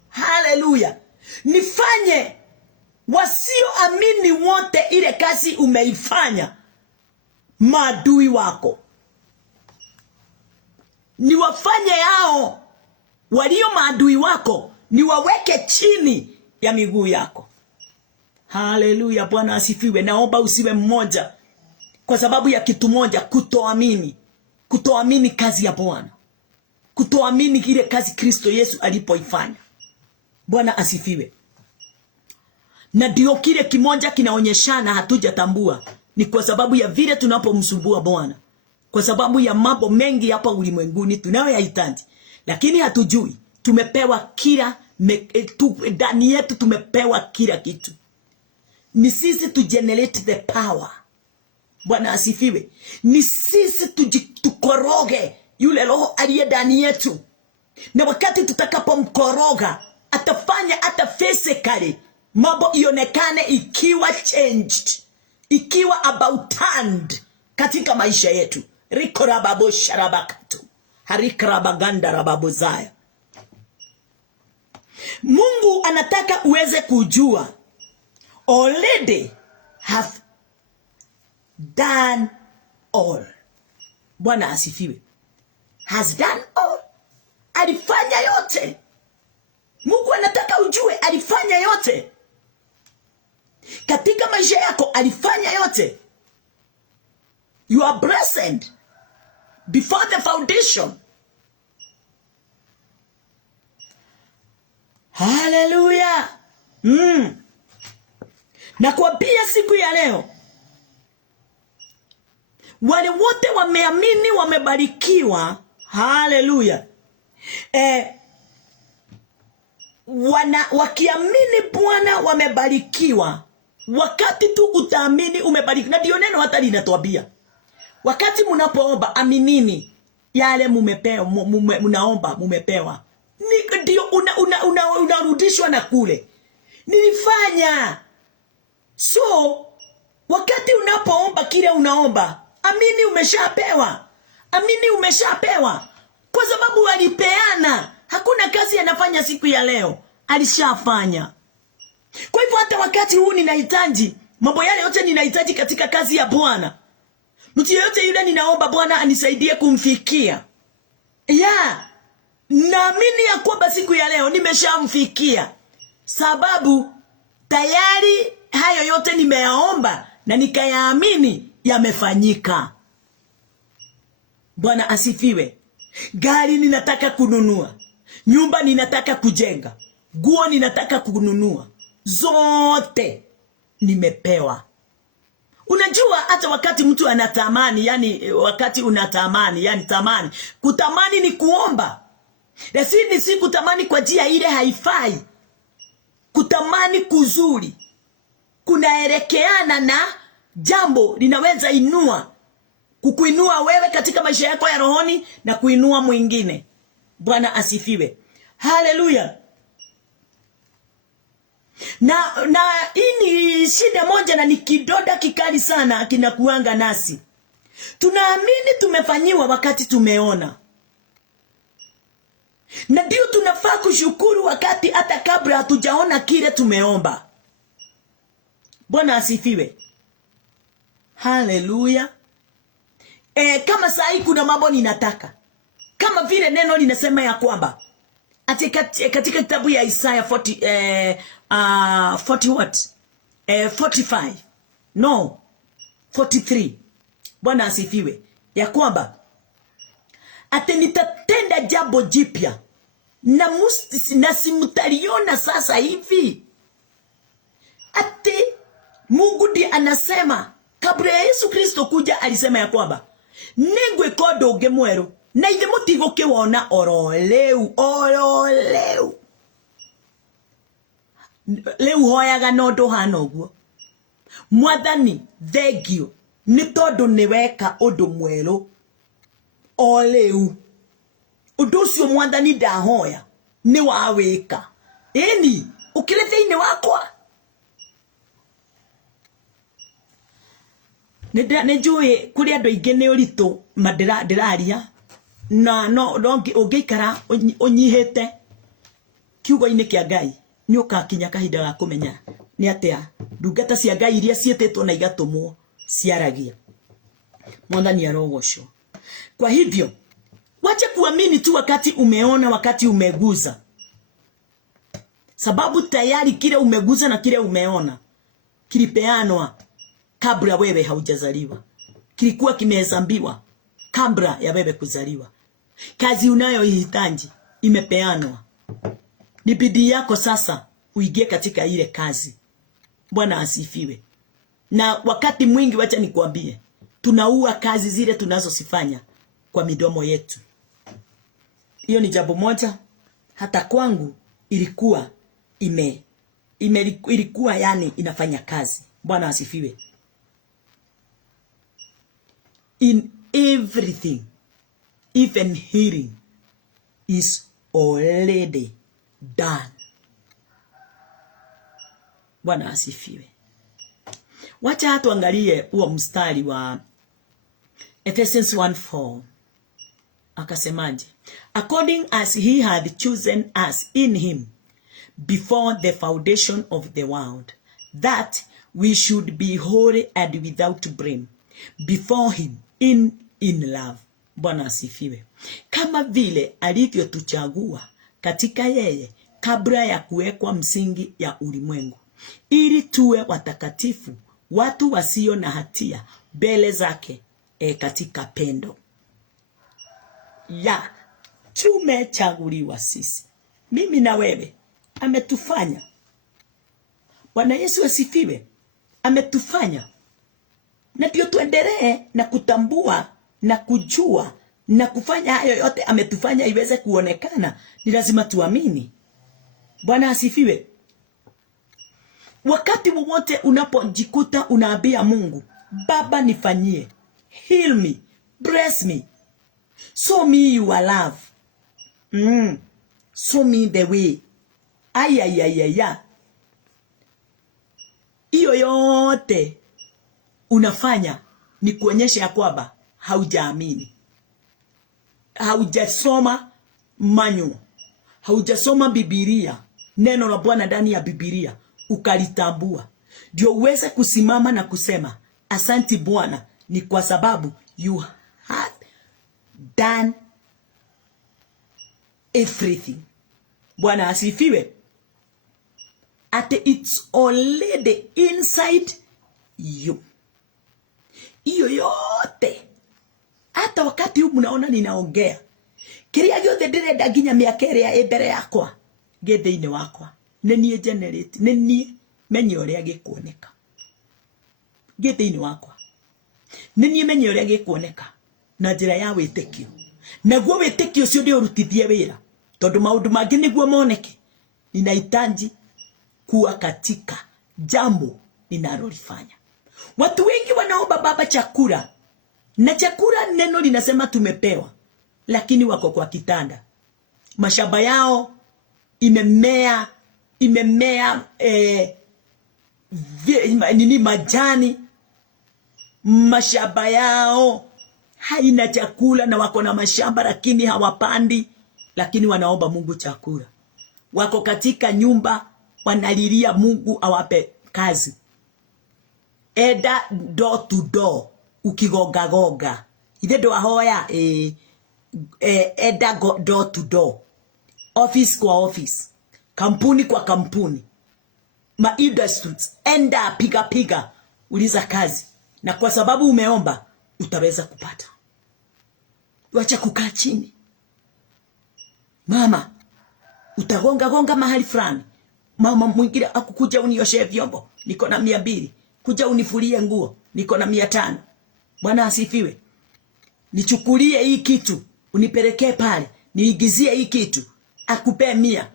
Haleluya. Nifanye wasioamini wote ile kazi umeifanya maadui wako. Niwafanye hao walio maadui wako niwaweke chini ya miguu yako. Haleluya, Bwana asifiwe. Naomba usiwe mmoja kwa sababu ya kitu moja, kutoamini kazi ya Bwana, kutoamini ile kazi Kristo Yesu alipoifanya. Bwana asifiwe. Na ndio kile kimoja kinaonyeshana hatujatambua, ni kwa sababu ya vile tunapomsumbua Bwana, kwa sababu ya mambo mengi hapa ulimwenguni tunayoyahitaji, lakini hatujui tumepewa kila ndani yetu, tumepewa kila kitu. Ni sisi tu generate the power. Bwana asifiwe. Ni sisi tukoroge yule roho aliye ndani yetu, na wakati tutakapomkoroga atafanya hata physically mambo ionekane ikiwa changed, ikiwa about turned katika maisha yetu. Rikorababo sharabakatu harikrabaganda rababozaya. Mungu anataka uweze kujua already have done all. Bwana asifiwe. Has done all. Alifanya yote. Mungu anataka ujue alifanya yote katika maisha yako, alifanya yote. You are blessed before the foundation. Hallelujah. Na kuambia siku ya leo, wale wote wameamini wamebarikiwa. Hallelujah. Wakiamini Bwana wamebarikiwa. Wakati tu utaamini umebarikiwa. Na ndio neno hata linatuambia, wakati mnapoomba aminini yale mumepewa, mnaomba mumepewa. Ndio unarudishwa na kule nilifanya. So wakati unapoomba kile unaomba, amini umeshapewa. Amini umeshapewa, kwa sababu alipeana. Hakuna kazi anafanya siku ya leo, alishafanya. Kwa hivyo hata wakati huu ninahitaji mambo yale yote ninahitaji katika kazi ya Bwana. Mtu yeyote yule ninaomba Bwana anisaidie kumfikia. Naamini ya kwamba siku ya leo nimeshamfikia, sababu tayari hayo yote nimeyaomba na nikayaamini yamefanyika. Bwana asifiwe. Gari ninataka kununua, nyumba ninataka kujenga, nguo ninataka kununua, zote nimepewa. Unajua hata wakati mtu anatamani, yani wakati unatamani, yani tamani, kutamani ni kuomba. Lakini si kutamani kwa njia ile haifai. Kutamani kuzuri kunaelekeana na jambo linaweza kukuinua wewe katika maisha yako ya rohoni na kuinua mwingine. Bwana asifiwe. Haleluya. Na hii ni shida moja na ni kidoda kikali sana kinakuanga nasi. Tunaamini tumefanyiwa wakati tumeona. Na ndio tunafaa kushukuru wakati hata kabla hatujaona kile tumeomba. Bwana asifiwe. Haleluya. Kama saa hii kuna mambo ninataka, kama vile neno linasema ya kwamba katika kitabu ya Isaya 43. Bwana asifiwe. Ya kwamba ati nitatenda jambo jipya na simtaliona sasa hivi. Ati Mungu ndiye anasema, kabla ya Yesu Kristo kuja alisema ya kwamba ningwe kodo unge mweru na ithe mutigokiwona oro leu hoyaga no nduhana uguo. Mwathani thengio ni tondu ni weka undu mweru o leu. Undu ucio Mwathani ndahoya ni wawika. Eni ukire thiini wakwa. Nejue kuri andu aingi ni uritu ndiraria na no ungiikara unyihite kiugo-ini kia Ngai ni ukakinya kahinda ga kumenya ni atia ndungata cia Ngai iria cietitwo na igatumwo ciaragia. Mwathani arogocwo. Kwa hivyo Wacha kuamini tu wakati umeona, wakati umeguza. Sababu tayari kile umeguza na kile umeona kilipeanwa kabla wewe haujazaliwa. Kilikuwa kimehesabiwa kabla ya wewe kuzaliwa. Kazi unayoihitaji imepeanwa. Ni bidii yako sasa uingie katika ile kazi. Bwana asifiwe. Na wakati mwingi wacha nikwambie, tunaua kazi zile tunazosifanya kwa midomo yetu. Hiyo ni jambo moja hata kwangu ilikuwa ilikuwa yani inafanya kazi. Bwana asifiwe. In everything, even hearing is already done. Bwana asifiwe. Wacha tuangalie huo mstari wa Ephesians 1:4. Akasemaje? According as he had chosen us in him before the foundation of the world, that we should be holy and without blame before him in love. Bwana asifiwe. Kama vile alivyotuchagua katika yeye kabla ya kuwekwa msingi ya ulimwengu, ili tuwe watakatifu, watu wasio na hatia mbele zake katika pendo. Ya tumechaguliwa sisi, mimi na wewe. Ametufanya. Bwana Yesu asifiwe. Ametufanya. Na ndio tuendelee na kutambua na kujua na kufanya hayo yote ametufanya iweze kuonekana. Ni lazima tuamini. Bwana asifiwe. Wakati wowote unapojikuta unaambia Mungu, Baba nifanyie, heal me, bless me, show me your love, show me the way. Ayayayaya. Hiyo yote unafanya ni kuonyesha ya kwamba haujaamini. Haujasoma manual. Haujasoma Biblia, neno la Bwana ndani ya Biblia ukalitambua. Ndio uweze kusimama na kusema, asante Bwana, ni kwa sababu you have done everything. Bwana asifiwe. At it's already inside you. Iyo yote. Hata wakati huu mnaona ninaongea, kiria gĩothe ndĩrenda nginya mĩaka ĩrĩa mbere yakwa gĩthĩ-inĩ wakwa nĩ niĩ generate, nĩ niĩ menye ũrĩa gĩkuoneka gĩthĩ-inĩ wakwa, nĩ niĩ menye ũrĩa gĩkuoneka na njĩra ya wĩtĩkio. Naguo wĩtĩkio ũcio nĩ ũrutithie wĩra, tondũ maũndũ mangĩ nĩguo moneke ninahitaji kuwa katika jambo ninalolifanya. Watu wengi wanaomba Baba chakula, na chakula neno linasema tumepewa, lakini wako kwa kitanda. Mashamba yao imemea majani. Mashamba yao haina chakula, na wako na mashamba lakini hawapandi, lakini wanaomba Mungu chakula. Wako katika nyumba wanalilia Mungu awape kazi. Eda door to door ukigonga gonga. Ithe ndo ahoya eda door to door. Office kwa office. Kampuni kwa kampuni. Ma industries enda piga uliza kazi. Na kwa sababu umeomba utaweza kupata. Wacha kukaa chini. Mama, utagonga mahali fulani. Mama mwingine akukuja unioshe vyombo, niko na 200. Kuja unifulie nguo, niko na 500. Bwana asifiwe. Nichukulie hii kitu, unipelekee pale, niigizie hii kitu, akupe 100.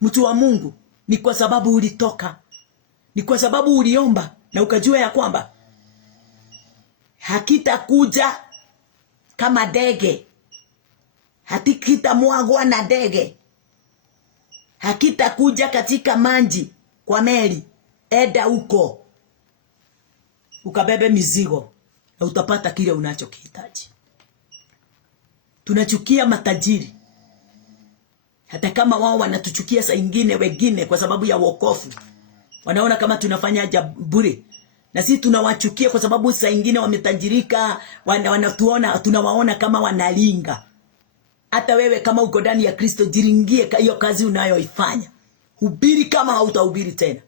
Mtu wa Mungu, ni kwa sababu ulitoka. Ni kwa sababu uliomba na ukajua ya kwamba hakitakuja kama ndege. Hakitamwagwa na ndege. Hakitakuja katika maji kwa meli. Eda huko ukabebe mizigo na utapata kile unachokihitaji. Tunachukia matajiri, hata kama wao wanatuchukia saa ingine wengine kwa sababu ya wokovu. Wanaona kama tunafanya ajabu bure, na sisi tunawachukia kwa sababu saa ingine wametajirika. Wanatuona, tunawaona kama wanalinga. Hata wewe kama uko ndani ya Kristo, jiringie hiyo kazi unayoifanya. Hubiri kama hautahubiri tena.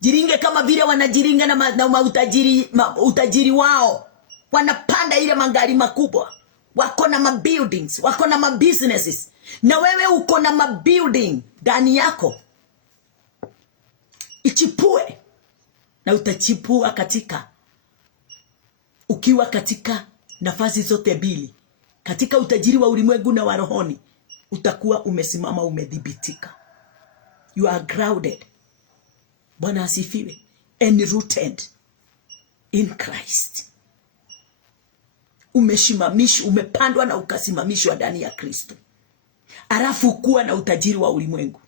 Jiringe kama vile wanajiringa na utajiri wao. Wanapanda ile magari makubwa. Wako na mabuildings, wako na mabusinesses. Na wewe uko na mabuilding ndani yako. Ichipue. Na utachipua ukiwa katika nafasi zote mbili. Katika utajiri wa ulimwengu na wa rohoni, utakuwa umesimama, umedhibitika. You are grounded. Bwana asifiwe. And rooted in Christ. Umeshimamishwa, umepandwa na ukasimamishwa ndani ya Kristo. Alafu kuwa na utajiri wa ulimwengu.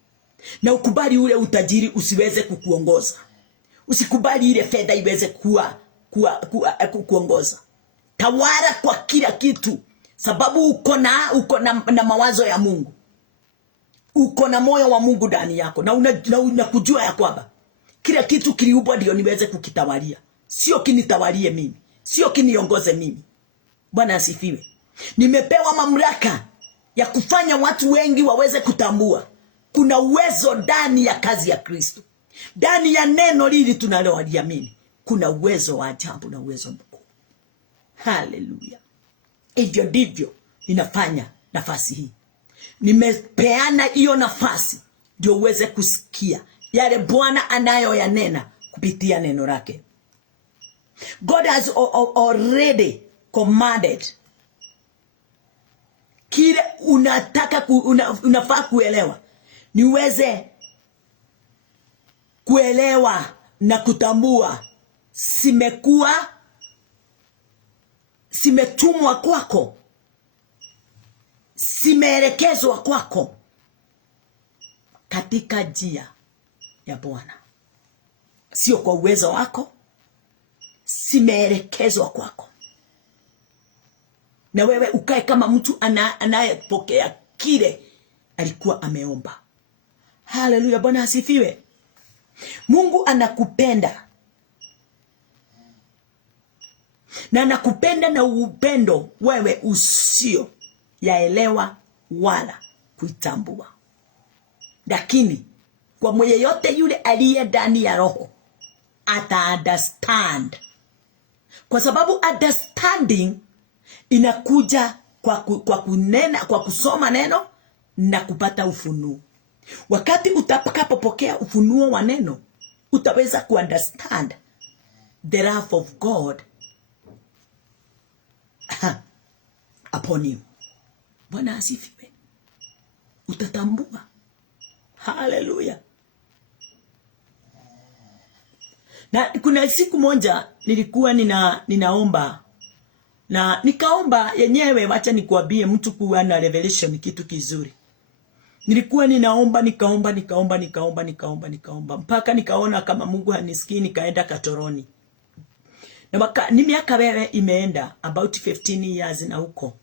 Na ukubali ule utajiri usiweze kukuongoza. Usikubali ile fedha iweze kuongoza. Tawala kwa kila kitu. Sababu uko na mawazo ya Mungu. Uko na moyo wa Mungu ndani yako. Na unakujua ya kwamba kila kitu kiliumbwa ndio niweze kukitawalia. Sio kinitawalie mimi. Sio kiniongoze mimi. Bwana asifiwe. Nimepewa mamlaka ya kufanya watu wengi waweze kutambua kuna uwezo ndani ya kazi ya Kristo. Ndani ya neno hili tunaloliamini kuna uwezo wa ajabu na uwezo mkuu. Haleluya. Hivyo ndivyo ninafanya nafasi hii. Nimepeana hiyo nafasi ndio uweze kusikia yale Bwana anayoyanena kupitia neno lake. God has already commanded kile unataka unafaa kuelewa. Niweze kuelewa na kutambua simetumwa kwako. Simeelekezwa kwako katika njia ya Bwana. Sio kwa uwezo wako. Simeelekezwa kwako. Na wewe ukae kama mtu anayepokea kile alikuwa ameomba. Haleluya, Bwana asifiwe. Mungu anakupenda. Na anakupenda na upendo wewe usio yaelewa wala kuitambua. Lakini kwa mwenye yote yule aliye ndani ya roho ata understand. Kwa sababu understanding inakuja kwa kunena, kwa kusoma neno na kupata ufunuo. Wakati utakapopokea ufunuo wa neno, utaweza kuunderstand the wrath of God upon you. Bwana asifiwe. Utatambua. Haleluya. Na kuna siku moja nilikuwa ninaomba. Na nikaomba yenyewe, wacha nikuambie, mtu kuwa na revelation kitu kizuri. Nilikuwa ninaomba, nikaomba mpaka nikaona kama Mungu hanisikii, nikaenda Katoroni. Na ni miaka wewe imeenda about 15 years na huko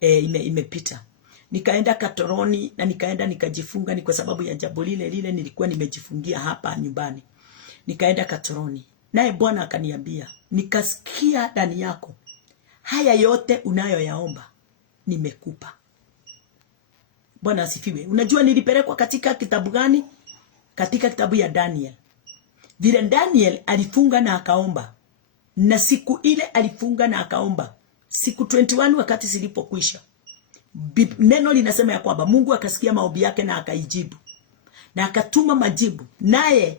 imepita. Nikaenda Katoroni na nikaenda nikajifunga, ni kwa sababu ya jambo lile nilikuwa nimejifungia hapa nyumbani. Nikaenda Katoroni. Naye Bwana akaniambia, nikasikia ndani yako, haya yote unayoyaomba nimekupa. Bwana asifiwe. Unajua nilipelekwa katika kitabu gani? Katika kitabu ya Daniel. Vile Daniel alifunga na akaomba. Na siku ile alifunga na akaomba, siku 21 wakati zilipokwisha, neno linasema ya kwamba Mungu akasikia maombi yake na akaijibu. Na akatuma majibu. Naye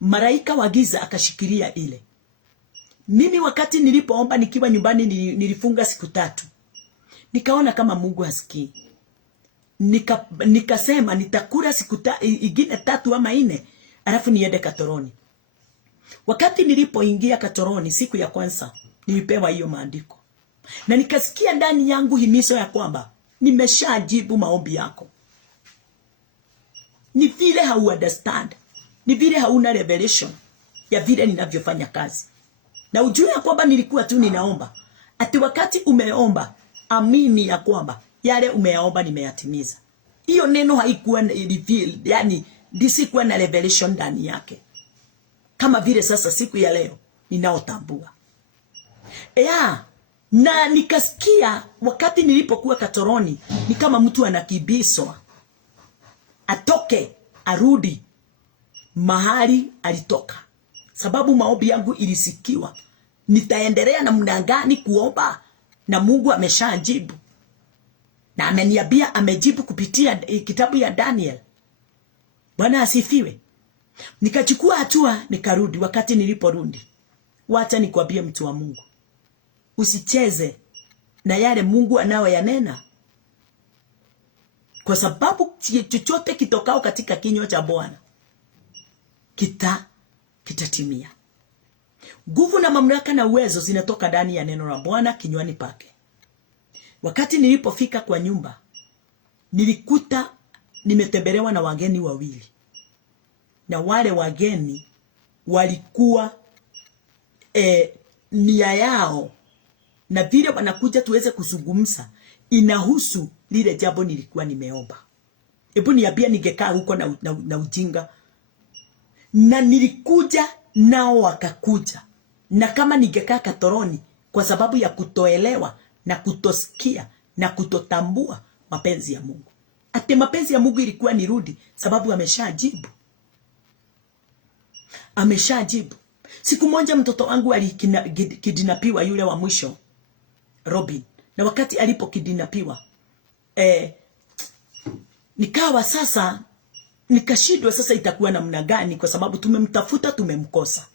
malaika wa giza akashikilia ile. Mimi wakati nilipoomba nikiwa nyumbani nilifunga siku 3. Nikaona kama Mungu hasikii. Nikasema nitakula siku ingine 3 ama 4 alafu niende Katoroni. Wakati nilipoingia Katoroni siku ya kwanza, nilipewa hiyo maandiko. Na nikasikia ndani yangu himizo ya kwamba nimeshajibu maombi yako. Ni vile hau understand. Ni vile hauna revelation ya vile ninavyofanya kazi. Na ujue ya kwamba nilikuwa tu ninaomba. Ati wakati umeomba, amini ya kwamba yale umeyaomba nimeyatimiza. Hiyo neno haikuwa revealed, yani disikuwa na revelation ndani yake. Kama vile sasa siku ya leo ninaotambua. Na nikasikia wakati nilipokuwa Katoroni ni kama mtu anakibiswa atoke arudi mahali alitoka, sababu maombi yangu ilisikiwa. Nitaendelea namna gani kuomba na Mungu ameshajibu, na ameniambia amejibu kupitia kitabu ya Daniel. Bwana asifiwe. Nikachukua hatua nikarudi. Wakati niliporudi, wacha nikwambie mtu wa Mungu, usicheze na yale Mungu anayoyanena, kwa sababu chochote kitokao katika kinywa cha Bwana kitatimia. Nguvu na mamlaka na uwezo zinatoka ndani ya neno la Bwana kinywani pake. Wakati nilipofika kwa nyumba, nilikuta nimetembelewa na wageni wawili, na wale wageni walikuwa nia yao na vile wanakuja tuweze kuzungumza inahusu lile jambo nilikuwa nimeomba. Hebu niambia ningekaa huko na ujinga. Na nilikuja nao wakakuja. Na kama ningekaa Katoroni kwa sababu ya kutoelewa na kutosikia na kutotambua mapenzi ya Mungu. Ate mapenzi ya Mungu ilikuwa nirudi sababu ameshajibu. Ameshajibu. Siku moja mtoto wangu alikidnapiwa, yule wa mwisho, Robin. Na wakati alipokidnapiwa, nikawa sasa nikashindwa sasa itakuwa namna gani, kwa sababu tumemtafuta tumemkosa.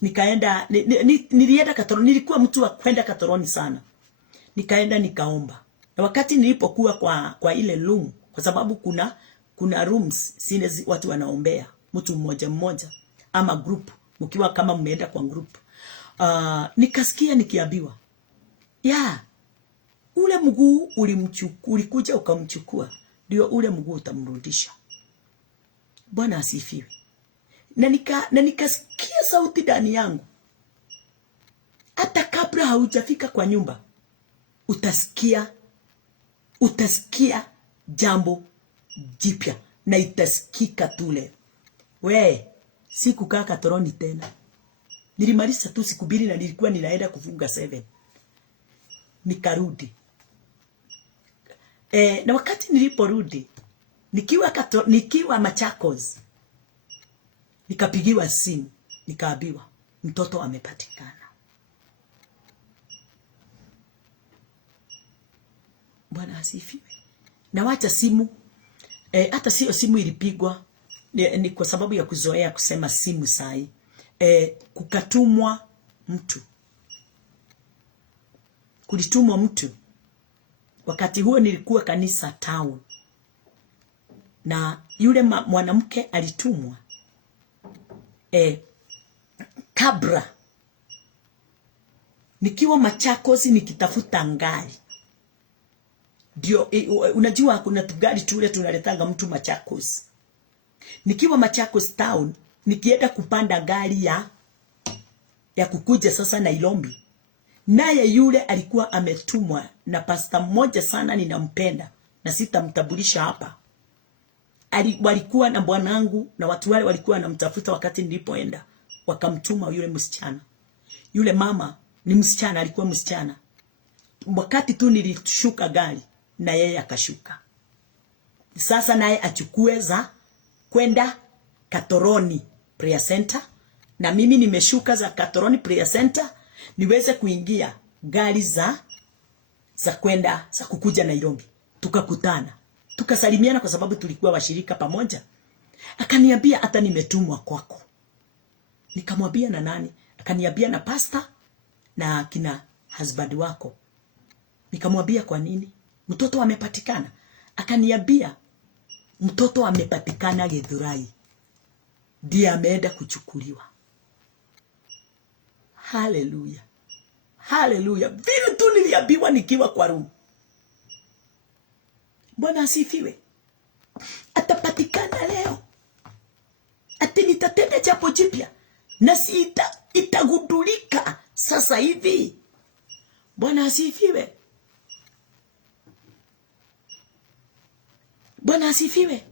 Nikaenda nilienda Katoroni, nilikuwa mtu wa kwenda Katoroni sana. Nikaenda nikaomba. Na wakati nilipokuwa kwa ile room, kwa sababu kuna rooms zile watu wanaombea mtu mmoja mmoja ama group, mkiwa kama mmeenda kwa group. Nikasikia nikiambiwa, ule mguu ulikuja ukamchukua, ndio ule mguu utamrudisha. Bwana asifiwe. Na nikasikia sauti ndani yangu, hata kabla haujafika kwa nyumba utasikia jambo jipya, na itasikika tule. Sikukaa Katoroni tena. Nilimaliza tu siku 2 na nilikuwa ninaenda kufunga 7. Nikarudi. Na wakati niliporudi, nikiwa Machakos, nikapigiwa simu, nikaambiwa mtoto amepatikana. Bwana asifiwe. Na wacha simu, hata sio simu ilipigwa, ni kwa sababu ya kuzoea kusema simu sai. Kukatumwa mtu. Kulitumwa mtu. Wakati huo nilikuwa kanisa town. Na yule mwanamke alitumwa. Kabra. Nikiwa Machakos nikitafuta ngari. Ndio, unajua kuna tugari tule tunaletanga mtu Machakos. Nikiwa Machakos town, nikienda kupanda gari ya kukuja sasa Nairobi. Naye yule alikuwa ametumwa na pastor mmoja sana ninampenda, na sitamtambulisha hapa. Walikuwa na bwanangu na watu wale walikuwa wanamtafuta wakati nilipoenda. Wakamtuma yule msichana. Yule mama ni msichana, alikuwa msichana. Wakati tu nilishuka gari, na yeye akashuka. Sasa naye achukue za kwenda Katoroni Prayer Center, na mimi nimeshuka za Katoroni Prayer Center niweze kuingia gari za kwenda za kukuja Nairobi. Tukakutana, tukasalimiana kwa sababu tulikuwa washirika pamoja. Akaniambia hata nimetumwa kwako. Nikamwambia na nani? Akaniambia na pastor na kina husband wako. Nikamwambia kwa nini? Mtoto amepatikana. Akaniambia mtoto amepatikana Githurai, ndiye ameenda kuchukuliwa. Haleluya. Haleluya. Vile tu niliambiwa nikiwa kwa room. Bwana asifiwe. Atapatikana leo. Ati nitatenda jambo jipya, na si itagundulika sasa hivi. Bwana asifiwe. Bwana asifiwe.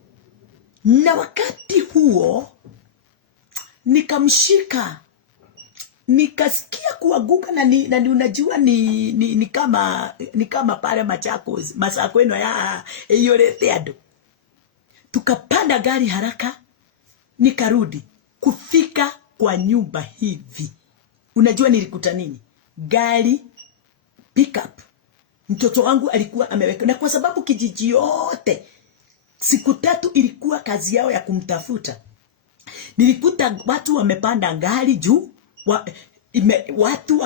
Na wakati huo nikamshika nikasikia kuanguka na unajua ni kama pale Machakos masakweno ya yorete ando. Tukapanda gari haraka, nikarudi kufika kwa nyumba hivi. Unajua nilikuta nini? Gari pickup. Mtoto wangu alikuwa ameweka, na kwa sababu kijiji yote siku 3 ilikuwa kazi yao ya kumtafuta. Nilikuta watu wamepanda gari juu, watu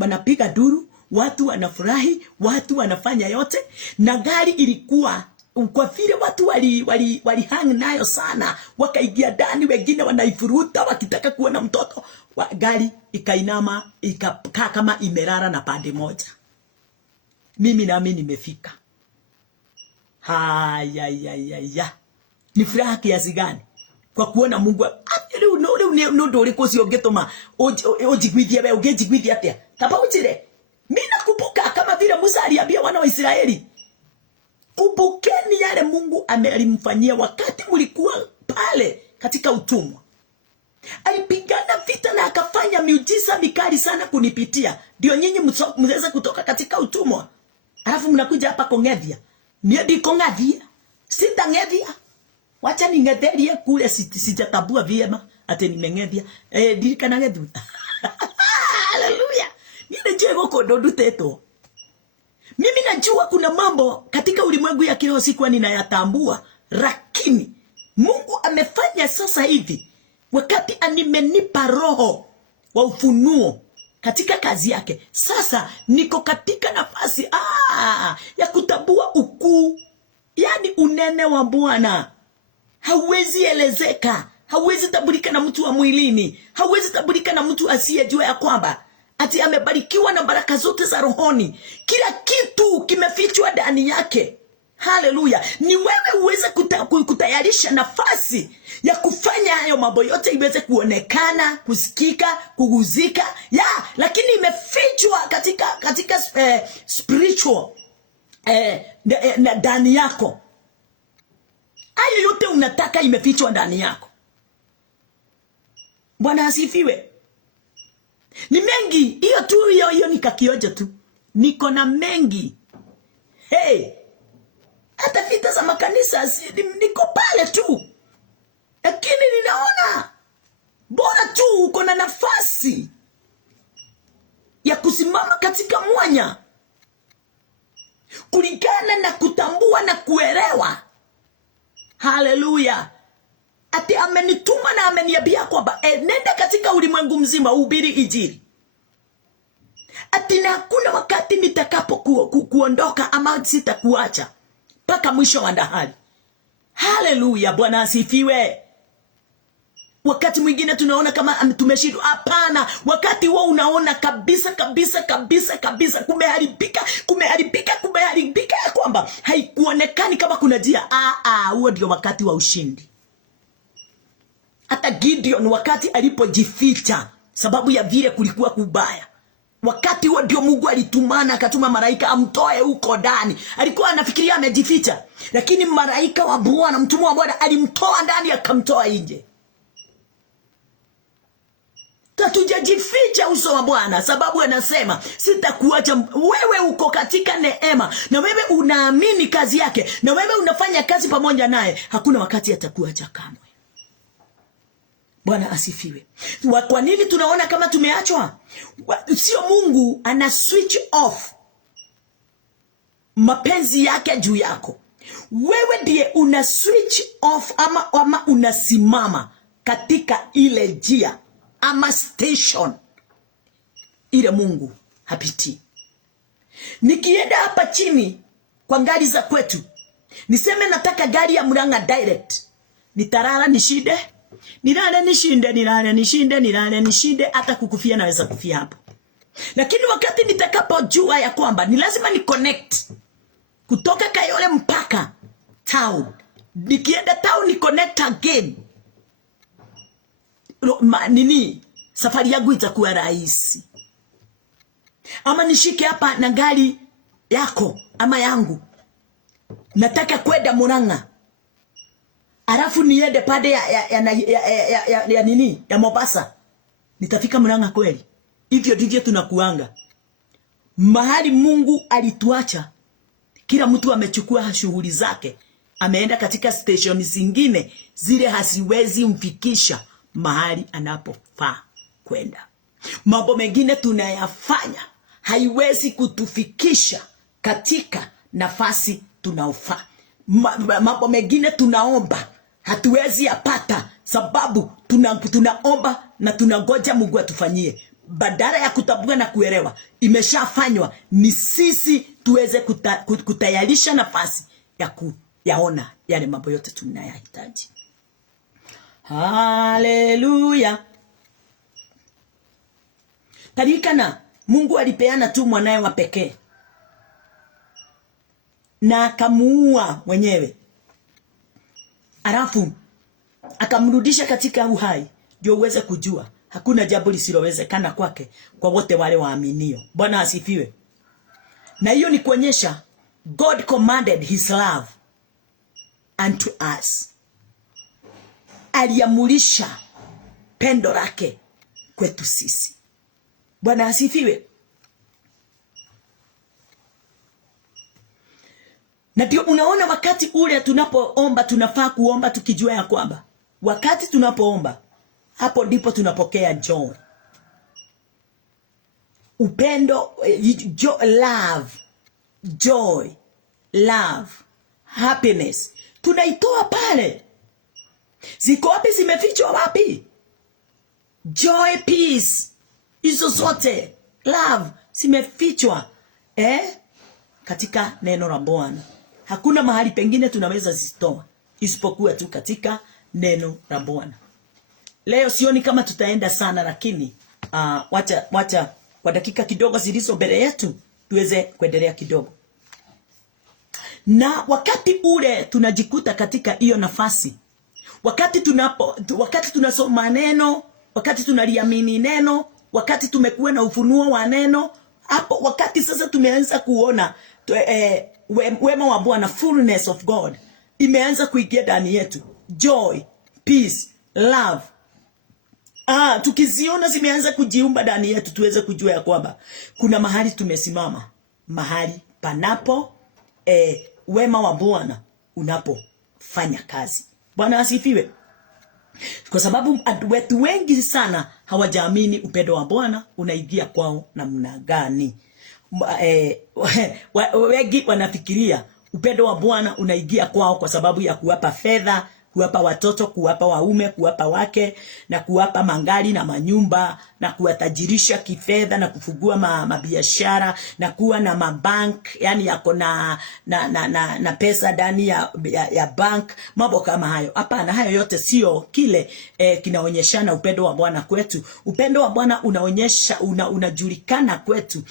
wanapiga duru, watu wanafurahi, watu wanafanya yote, na gari ilikuwa kwa vile watu wali hang nayo sana, wakaingia ndani, wengine wanaifuruta wakitaka kuona mtoto. Gari ikainama, ikakaa kama imerara na pande moja. Mimi nami nimefika. Haya. Ni furaha kiasi gani kwa kuona Mungu. No uri kusio getoma ojigwithia we ugejigwithia atia tabautire. Mimi nakumbuka kama vile Musa aliambia wana wa Israeli, kumbukeni yale Mungu alimfanyia wakati mlikuwa pale katika utumwa. Alipigana vita na akafanya miujiza mikali sana kunipitia. Ndio nyinyi mweze kutoka katika utumwa. Alafu mnakuja hapa kongethia. Niadi kongethia. Sitangethia. Wacha ningetherie kule sijatabua vyema ate nimengethia. Dirikana gethu. Haleluya. Ninajua goko ndodutetwo. Mimi najua kuna mambo katika ulimwengu ya kiroho sikuwa ninayatambua, lakini Mungu amefanya sasa hivi wakati animenipa roho wa ufunuo katika kazi yake. Sasa niko katika nafasi ya kutambua ukuu, yani unene wa Bwana. Hauwezi elezeka, hauwezi tabulika na mtu wa mwilini, hauwezi tabulika na mtu asiyejua ya kwamba ati amebarikiwa na baraka zote za rohoni. Kila kitu kimefichwa ndani yake. Haleluya. Ni wewe uweze kutayarisha nafasi ya kufanya hayo mambo yote iweze kuonekana, kusikika, kuguzika. Lakini imefichwa katika spiritual ndani yako. Hayo yote unataka imefichwa ndani yako. Bwana asifiwe. Ni mengi, hiyo tu hiyo nikakioja tu. Niko na mengi. Hata vita za makanisa niko pale tu. Lakini ninaona bora tu uko na nafasi ya kusimama katika mwanya kulingana na kutambua na kuelewa. Haleluya. Ati amenituma na ameniambia kwamba nenda katika ulimwengu mzima uhubiri injili. Ati na hakuna wakati nitakapo kuondoka ama sitakuacha mpaka mwisho wa dahari. Haleluya. Bwana asifiwe. Wakati mwingine tunaona kama tumeshindwa. Hapana. Wakati wao unaona kabisa kumeharibika ya kwamba haikuonekani kama kuna njia. Huo ndio wakati wa ushindi. Hata Gideon wakati alipojificha sababu ya vile kulikuwa kubaya, wakati huo ndio Mungu alitumana, akatuma malaika amtoe huko ndani. Alikuwa anafikiria amejificha, lakini malaika wa Bwana, mtumwa wa Bwana alimtoa ndani akamtoa nje. Tatujajificha uso wa Bwana, sababu anasema sitakuacha. Wewe uko katika neema, na wewe unaamini kazi yake, na wewe unafanya kazi pamoja naye, hakuna wakati atakuacha kamwe. Bwana asifiwe. Kwa nini tunaona kama tumeachwa? Sio Mungu ana switch off mapenzi yake juu yako. Wewe ndiye una switch off ama unasimama katika ile njia ama station ile Mungu hapiti. Nikienda hapa chini kwa gari za kwetu, niseme nataka gari ya Murang'a direct, nitarara nishinde, nishinde, hata kukufia naweza kufia hapo. Lakini wakati nitakapojua ya kwamba ni lazima ni connect kutoka Kayole mpaka town, nikienda town ni connect again, safari yangu itakuwa rahisi. Ama nishike hapa na gari yako ama yangu, nataka kwenda Murang'a, alafu niende pande ya Mombasa, nitafika Murang'a kweli? Hivyo ndivyo tunakuanga. Mahali Mungu alituacha, kila mtu amechukua shughuli zake, ameenda katika station zingine, zile hasiwezi mfikisha mahali anapofaa kwenda. Mambo mengine tunayafanya haiwezi kutufikisha katika nafasi tunaofaa. Mambo mengine tunaomba hatuwezi yapata, sababu tunaomba na tunangoja Mungu atufanyie. Badala ya kutambua na kuelewa imeshafanywa, ni sisi tuweze kutayarisha nafasi ya kuyaona yale mambo yote tunayahitaji. Haleluya. Tarikana, Mungu alipeana tu mwanae wa pekee na akamuua mwenyewe, alafu akamrudisha katika uhai, ndio uweze kujua hakuna jambo lisilowezekana kwake kwa wote wale waaminio. Bwana asifiwe. Na hiyo ni kuonyesha God commanded his love unto us. Aliamurisha pendo lake kwetu sisi. Bwana asifiwe. Na ndio unaona wakati ule tunapoomba, tunafaa kuomba tukijua ya kwamba wakati tunapoomba, hapo ndipo tunapokea joy, upendo, love, joy, love, happiness. Tunaitoa pale. Ziko wapi? Zimefichwa wapi? Joy, peace, hizo zote, love, zimefichwa katika neno la Bwana. Hakuna mahali pengine tunaweza zitoa isipokuwa tu katika neno la Bwana. Leo sioni kama tutaenda sana, lakini wacha kwa dakika kidogo zilizo mbele yetu tuweze kuendelea kidogo. Na wakati ule tunajikuta katika hiyo nafasi, wakati tunasoma neno, wakati tunaliamini neno, wakati tumekuwa na ufunuo wa neno, hapo wakati sasa tumeanza kuona wema wa Bwana, fullness of God imeanza kuingia ndani yetu. Joy, peace, love, tukiziona zimeanza kujiumba ndani yetu, tuweze kujua ya kwamba kuna mahali tumesimama, mahali panapo wema wa Bwana unapofanya kazi. Bwana asifiwe. Kwa sababu watu wengi sana hawajaamini upendo wa Bwana unaingia kwao namna gani. Wengi wanafikiria upendo wa Bwana unaingia kwao kwa sababu ya kuwapa fedha, kuwapa watoto, kuwapa waume, kuwapa wake, na kuwapa magari na manyumba, na kuwatajirisha kifedha, na kufungua mabiashara, na kuwa na mabank, yani yako na pesa ndani ya bank, mambo kama hayo. Hapana, hayo yote sio kile kinaonyeshana upendo wa Bwana kwetu. Upendo wa Bwana unaonyesha unajulikana kwetu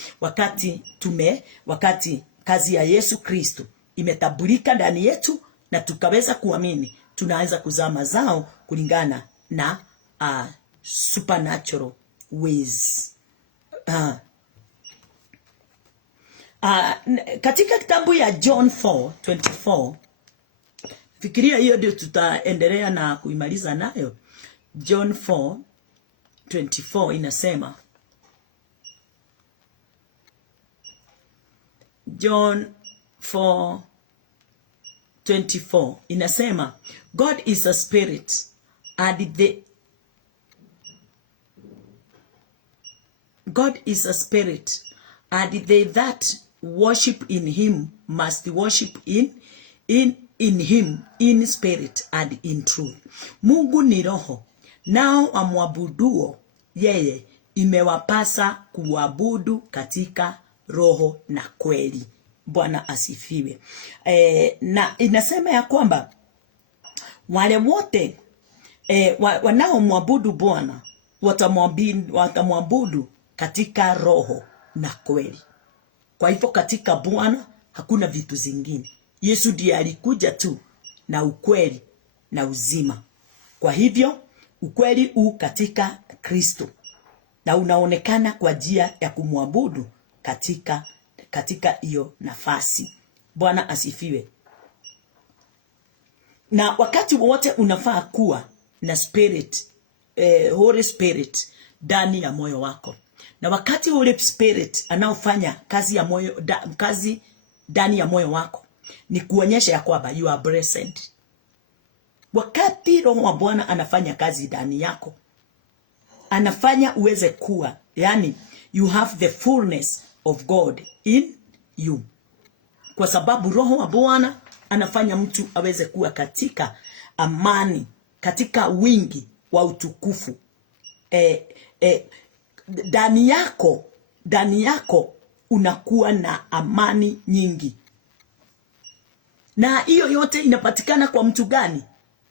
wakati kazi ya Yesu Kristo imetabulika ndani yetu na tukaweza kuamini, tunaanza kuzaa mazao kulingana na supernatural ways. Katika kitabu ya John 4:24, fikiria hiyo ndio tutaendelea na kuimaliza nayo. John 4:24 inasema, John 4:24 inasema, God is a spirit and they that worship in him must worship in him in spirit and in truth. Mungu ni roho, nao amwabuduo yeye imewapasa kuabudu katika roho na kweli. Bwana asifiwe. Na inasema ya kwamba wale wote wanaomwabudu Bwana watamwabudu katika roho na kweli. Kwa hivyo katika Bwana hakuna vitu zingine. Yesu ndiye alikuja tu na ukweli na uzima. Kwa hivyo ukweli katika Kristo, na unaonekana kwa njia ya kumwabudu katika hiyo nafasi. Bwana asifiwe. Na wakati wote unafaa kuwa na spirit, Holy Spirit ndani ya moyo wako. Na wakati Holy Spirit anaofanya kazi ya moyo, kazi ndani ya moyo wako, ni kuonyesha ya kwamba you are blessed. Wakati Roho wa Bwana anafanya kazi ndani yako, anafanya uweze kuwa, yani you have the fullness of God in you. Kwa sababu Roho wa Bwana anafanya mtu aweze kuwa katika amani, katika wingi wa utukufu. Ndani yako unakuwa na amani nyingi. Na hiyo yote inapatikana kwa mtu gani?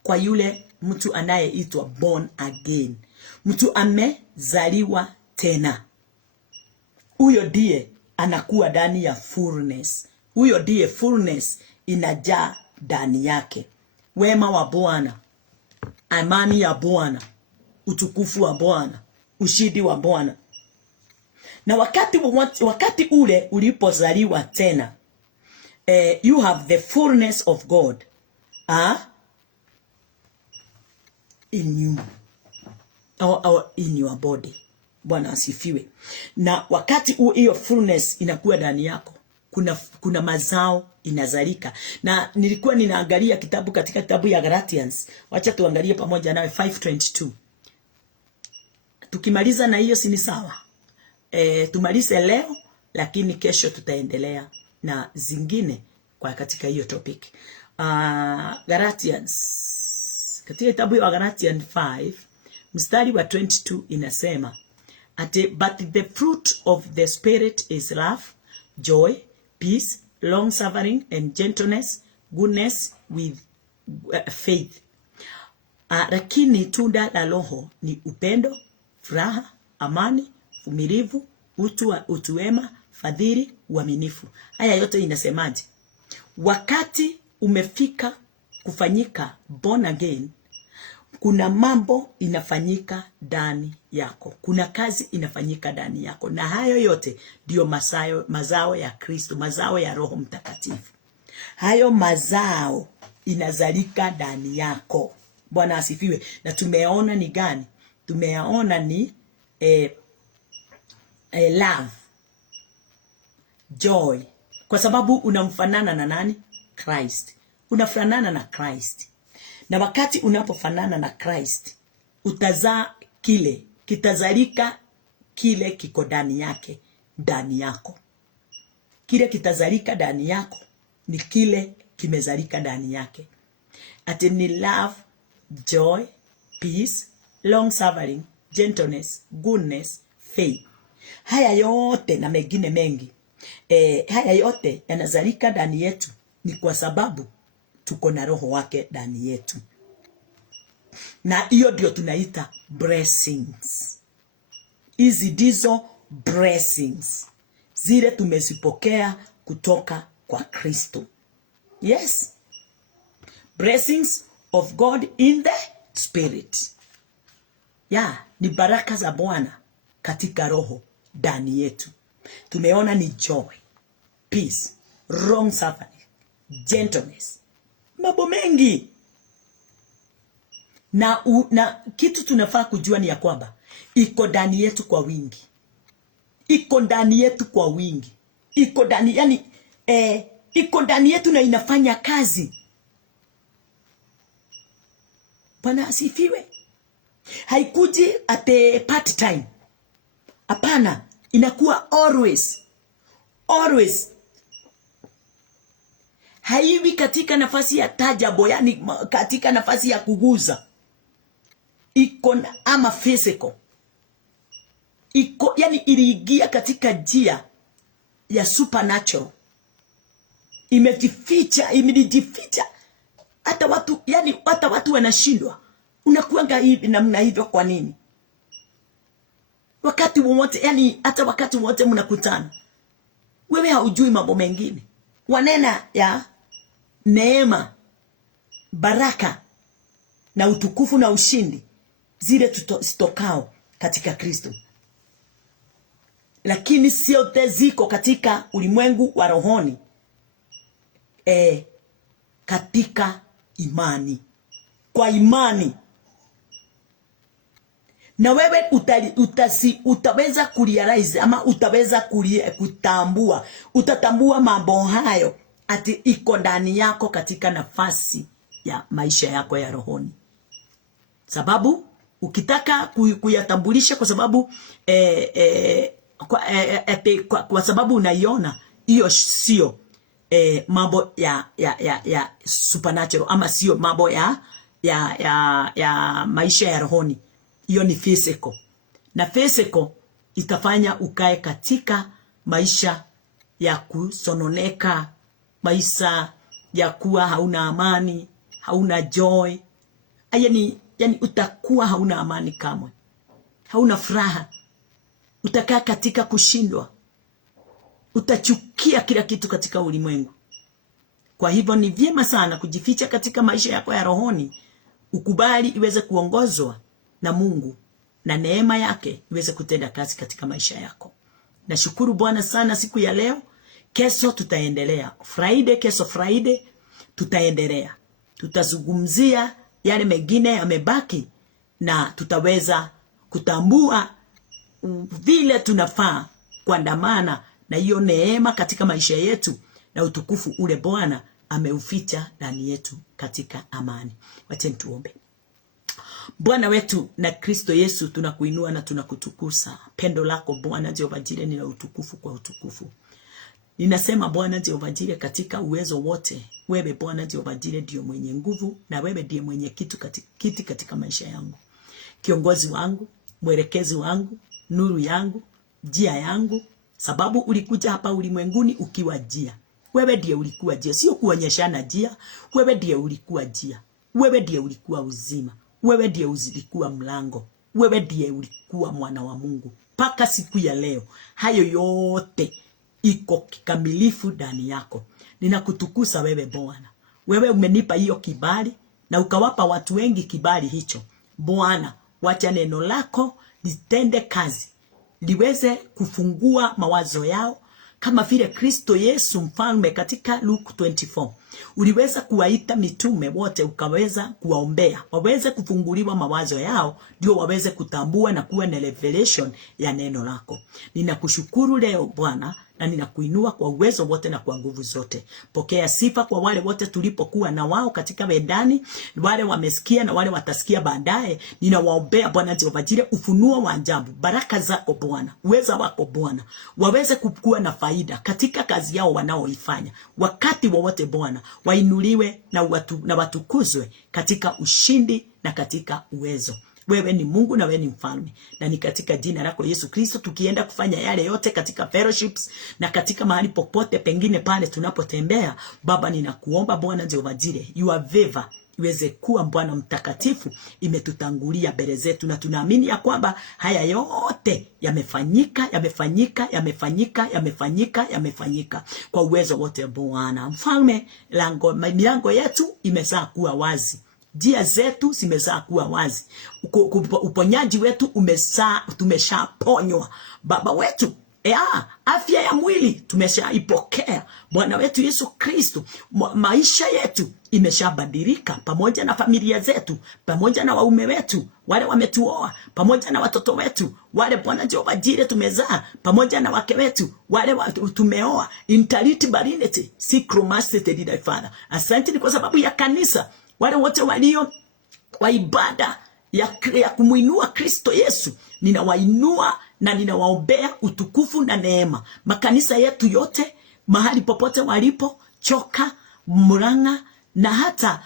Kwa yule mtu anayeitwa born again. Mtu amezaliwa tena. Huyo ndiye anakuwa ndani ya fullness. Huyo ndiye fullness inajaa ndani yake. Wema wa Bwana, amani ya Bwana, utukufu wa Bwana, ushindi wa Bwana. Na wakati ule ulipozaliwa tena, you have the fullness of God in you, or in your body. Bwana asifiwe. Na wakati hiyo fullness inakuwa ndani yako, kuna mazao inazalika. Na nilikuwa ninaangalia katika kitabu ya Galatians. Wacha tuangalie pamoja nawe 5:22. Tukimaliza na hiyo si ni sawa? Tumalize leo, lakini kesho tutaendelea na zingine kwa katika hiyo topic. Galatians, katika kitabu ya Galatians 5 mstari wa 22 inasema but the fruit of the Spirit is love, joy, peace, long suffering and gentleness, goodness with faith. Lakini tunda la Roho ni upendo, furaha, amani, uvumilivu, utu wema, fadhili, uaminifu. Haya yote inasemaje? Wakati umefika kufanyika born again, kuna mambo inafanyika ndani yako. Kuna kazi inafanyika ndani yako. Na hayo yote ndio mazao ya Kristo, mazao ya Roho Mtakatifu. Hayo mazao inazalika ndani yako. Bwana asifiwe. Na tumeona ni gani? Tumeona ni love, joy. Kwa sababu unamfanana na nani? Christ. Unafanana na Christ. Na wakati unapofanana na Christ, utazaa kile, kitazalika kile kiko ndani yake, ndani yako. Kile kitazalika ndani yako ni kile kimezalika ndani yake. Ati ni love, joy, peace, long suffering, gentleness, goodness, faith. Haya yote na mengine mengi. Haya yote yanazalika ndani yetu ni kwa sababu tuko na Roho wake ndani yetu. Na hiyo ndio tunaita blessings. Hizi ndizo blessings zile tumezipokea kutoka kwa Kristo. Yes. Blessings of God in the Spirit. Ni baraka za Bwana katika Roho ndani yetu. Tumeona ni joy, peace, long suffering, gentleness. Mambo mengi. Na kitu tunafaa kujua ni ya kwamba iko ndani yetu kwa wingi. Iko ndani yetu kwa wingi. Iko ndani, iko ndani yetu na inafanya kazi. Bwana asifiwe. Haikuji at a part time. Hapana, inakuwa always. Always. Haiwi katika nafasi ya tajabo, yani katika nafasi ya kuguza. Iko ama physical. Iko, yani iliingia katika njia ya supernatural. Imejificha. Hata watu wanashindwa. Unakuanga hivi namna hivyo kwa nini? Wakati wote, yani hata wakati wote mnakutana, wewe haujui mambo mengine. Wanena ya neema, baraka na utukufu na ushindi zile tutokao katika Kristo. Lakini sio ziko katika ulimwengu wa rohoni, katika imani. Kwa imani. na wewe utaweza kurealize ama utaweza kutambua, utatambua mambo hayo ati iko ndani yako katika nafasi ya maisha yako ya rohoni. Sababu ukitaka kuyatambulisha kwa sababu kwa sababu unaiona hiyo sio mambo ya supernatural ama sio mambo ya maisha ya rohoni, hiyo ni physical. Na physical itafanya ukae katika maisha ya kusononeka, maisha ya kuwa hauna amani, hauna joy. Yani utakuwa hauna amani kamwe, hauna furaha, utakaa katika kushindwa, utachukia kila kitu katika ulimwengu. Kwa hivyo ni vyema sana kujificha katika maisha yako ya rohoni, ukubali iweze kuongozwa na Mungu na neema yake iweze kutenda kazi katika maisha yako. Nashukuru Bwana sana siku ya leo. Kesho tutaendelea. Kesho Friday tutaendelea. Tutazungumzia yale mengine yamebaki na tutaweza kutambua vile tunafaa kuandamana na hiyo neema katika maisha yetu na utukufu ule Bwana ameuficha ndani yetu katika amani. Wacha tuombe. Bwana wetu na Kristo Yesu, tunakuinua na tunakutukuza. Pendo lako Bwana Jehova Jireh ni la utukufu kwa utukufu. Ninasema Bwana Jehova Jireh, katika uwezo wote, wewe Bwana Jehova Jireh ndio mwenye nguvu, na wewe ndiye mwenye kiti katika maisha yangu. Kiongozi wangu, mwelekezi wangu, nuru yangu, njia yangu, sababu ulikuja hapa ulimwenguni ukiwa njia. Wewe ndiye ulikuwa njia, sio kuonyeshana njia. Wewe ndiye ulikuwa njia. Wewe ndiye ulikuwa uzima. Wewe ndiye ulikuwa mlango. Wewe ndiye ulikuwa mwana wa Mungu. Paka siku ya leo, hayo yote iko kikamilifu ndani yako. Ninakutukuza wewe Bwana. Wewe umenipa hiyo kibali na ukawapa watu wengi kibali hicho. Bwana, wacha neno lako litende kazi, liweze kufungua mawazo yao, kama vile Kristo Yesu mfalme katika Luke 24 uliweza kuwaita mitume wote, ukaweza kuwaombea waweze kufunguliwa mawazo yao, ndio waweze kutambua na kuwa na revelation ya neno lako. Ninakushukuru leo Bwana, na ninakuinua kwa uwezo wote na kwa nguvu zote. Pokea sifa kwa wale wote tulipokuwa na wao katika wedani, wale wamesikia na wale watasikia baadaye. Ninawaombea Bwana Jehova Jireh, ufunuo wa ajabu, baraka zako Bwana, uweza wako Bwana, waweze kukua na faida katika kazi yao wanaoifanya. Wakati wowote Bwana, wainuliwe na watukuzwe katika ushindi na katika uwezo. Wewe ni Mungu na wewe ni mfalme, na ni katika jina lako Yesu Kristo tukienda kufanya yale yote katika fellowships na katika mahali popote pengine pale tunapotembea. Baba, ninakuomba Bwana Jehova Jireh, your favor iweze kuwa Bwana mtakatifu imetutangulia mbele zetu, na tunaamini ya kwamba haya yote yamefanyika kwa uwezo wote Bwana mfalme. Milango yetu imezaa kuwa wazi, njia zetu zimezaa kuwa wazi, uponyaji wetu tumeshaponywa Baba wetu. Afya ya mwili tumeshaipokea Bwana wetu Yesu Kristo. Maisha yetu imeshabadilika, pamoja na familia zetu, pamoja na waume wetu wale wametuoa, pamoja na watoto wetu wale Bwana Jehova Jireh tumezaa, pamoja na wake wetu wale tumeoa. Intaliti barinete sikromasete dida Father. Asante kwa sababu ya kanisa, wale wote walio wa ibada ya kumuinua Kristo Yesu, ninawainua na ninawaombea utukufu na neema. Makanisa yetu yote mahali popote walipo, Choka, Murang'a na hata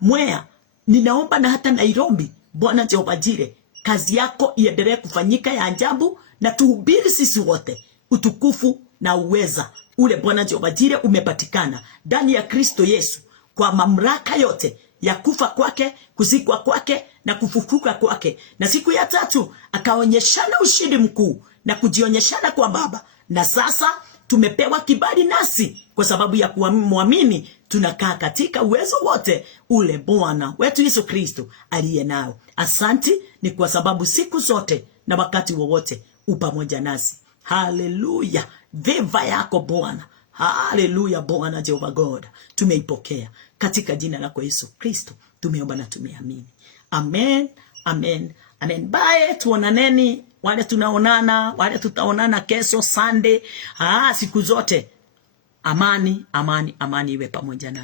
Mwea, ninaomba na hata Nairobi, Bwana Jehova Jireh, kazi yako iendelee kufanyika ya ajabu, na tuhubiri sisi wote utukufu na uweza ule Bwana Jehova Jireh umepatikana ndani ya Kristo Yesu, kwa mamlaka yote ya kufa kwake, kuzikwa kwake na kufufuka kwake, na siku ya tatu akaonyeshana ushindi mkuu na kujionyeshana kwa Baba. Na sasa tumepewa kibali nasi kwa sababu ya kumwamini, tunakaa katika uwezo wote ule Bwana wetu Yesu Kristo aliye nao. Asante ni kwa sababu siku zote na wakati wowote upamoja nasi. Haleluya, viva yako Bwana. Haleluya Bwana Jehova God, tumeipokea katika jina lako Yesu Kristo tumeomba na tumeamini. Amen, amen. Amen. Bye, tuonaneni. Wale tunaonana, wale tutaonana kesho Sunday. Siku zote. Amani iwe pamoja na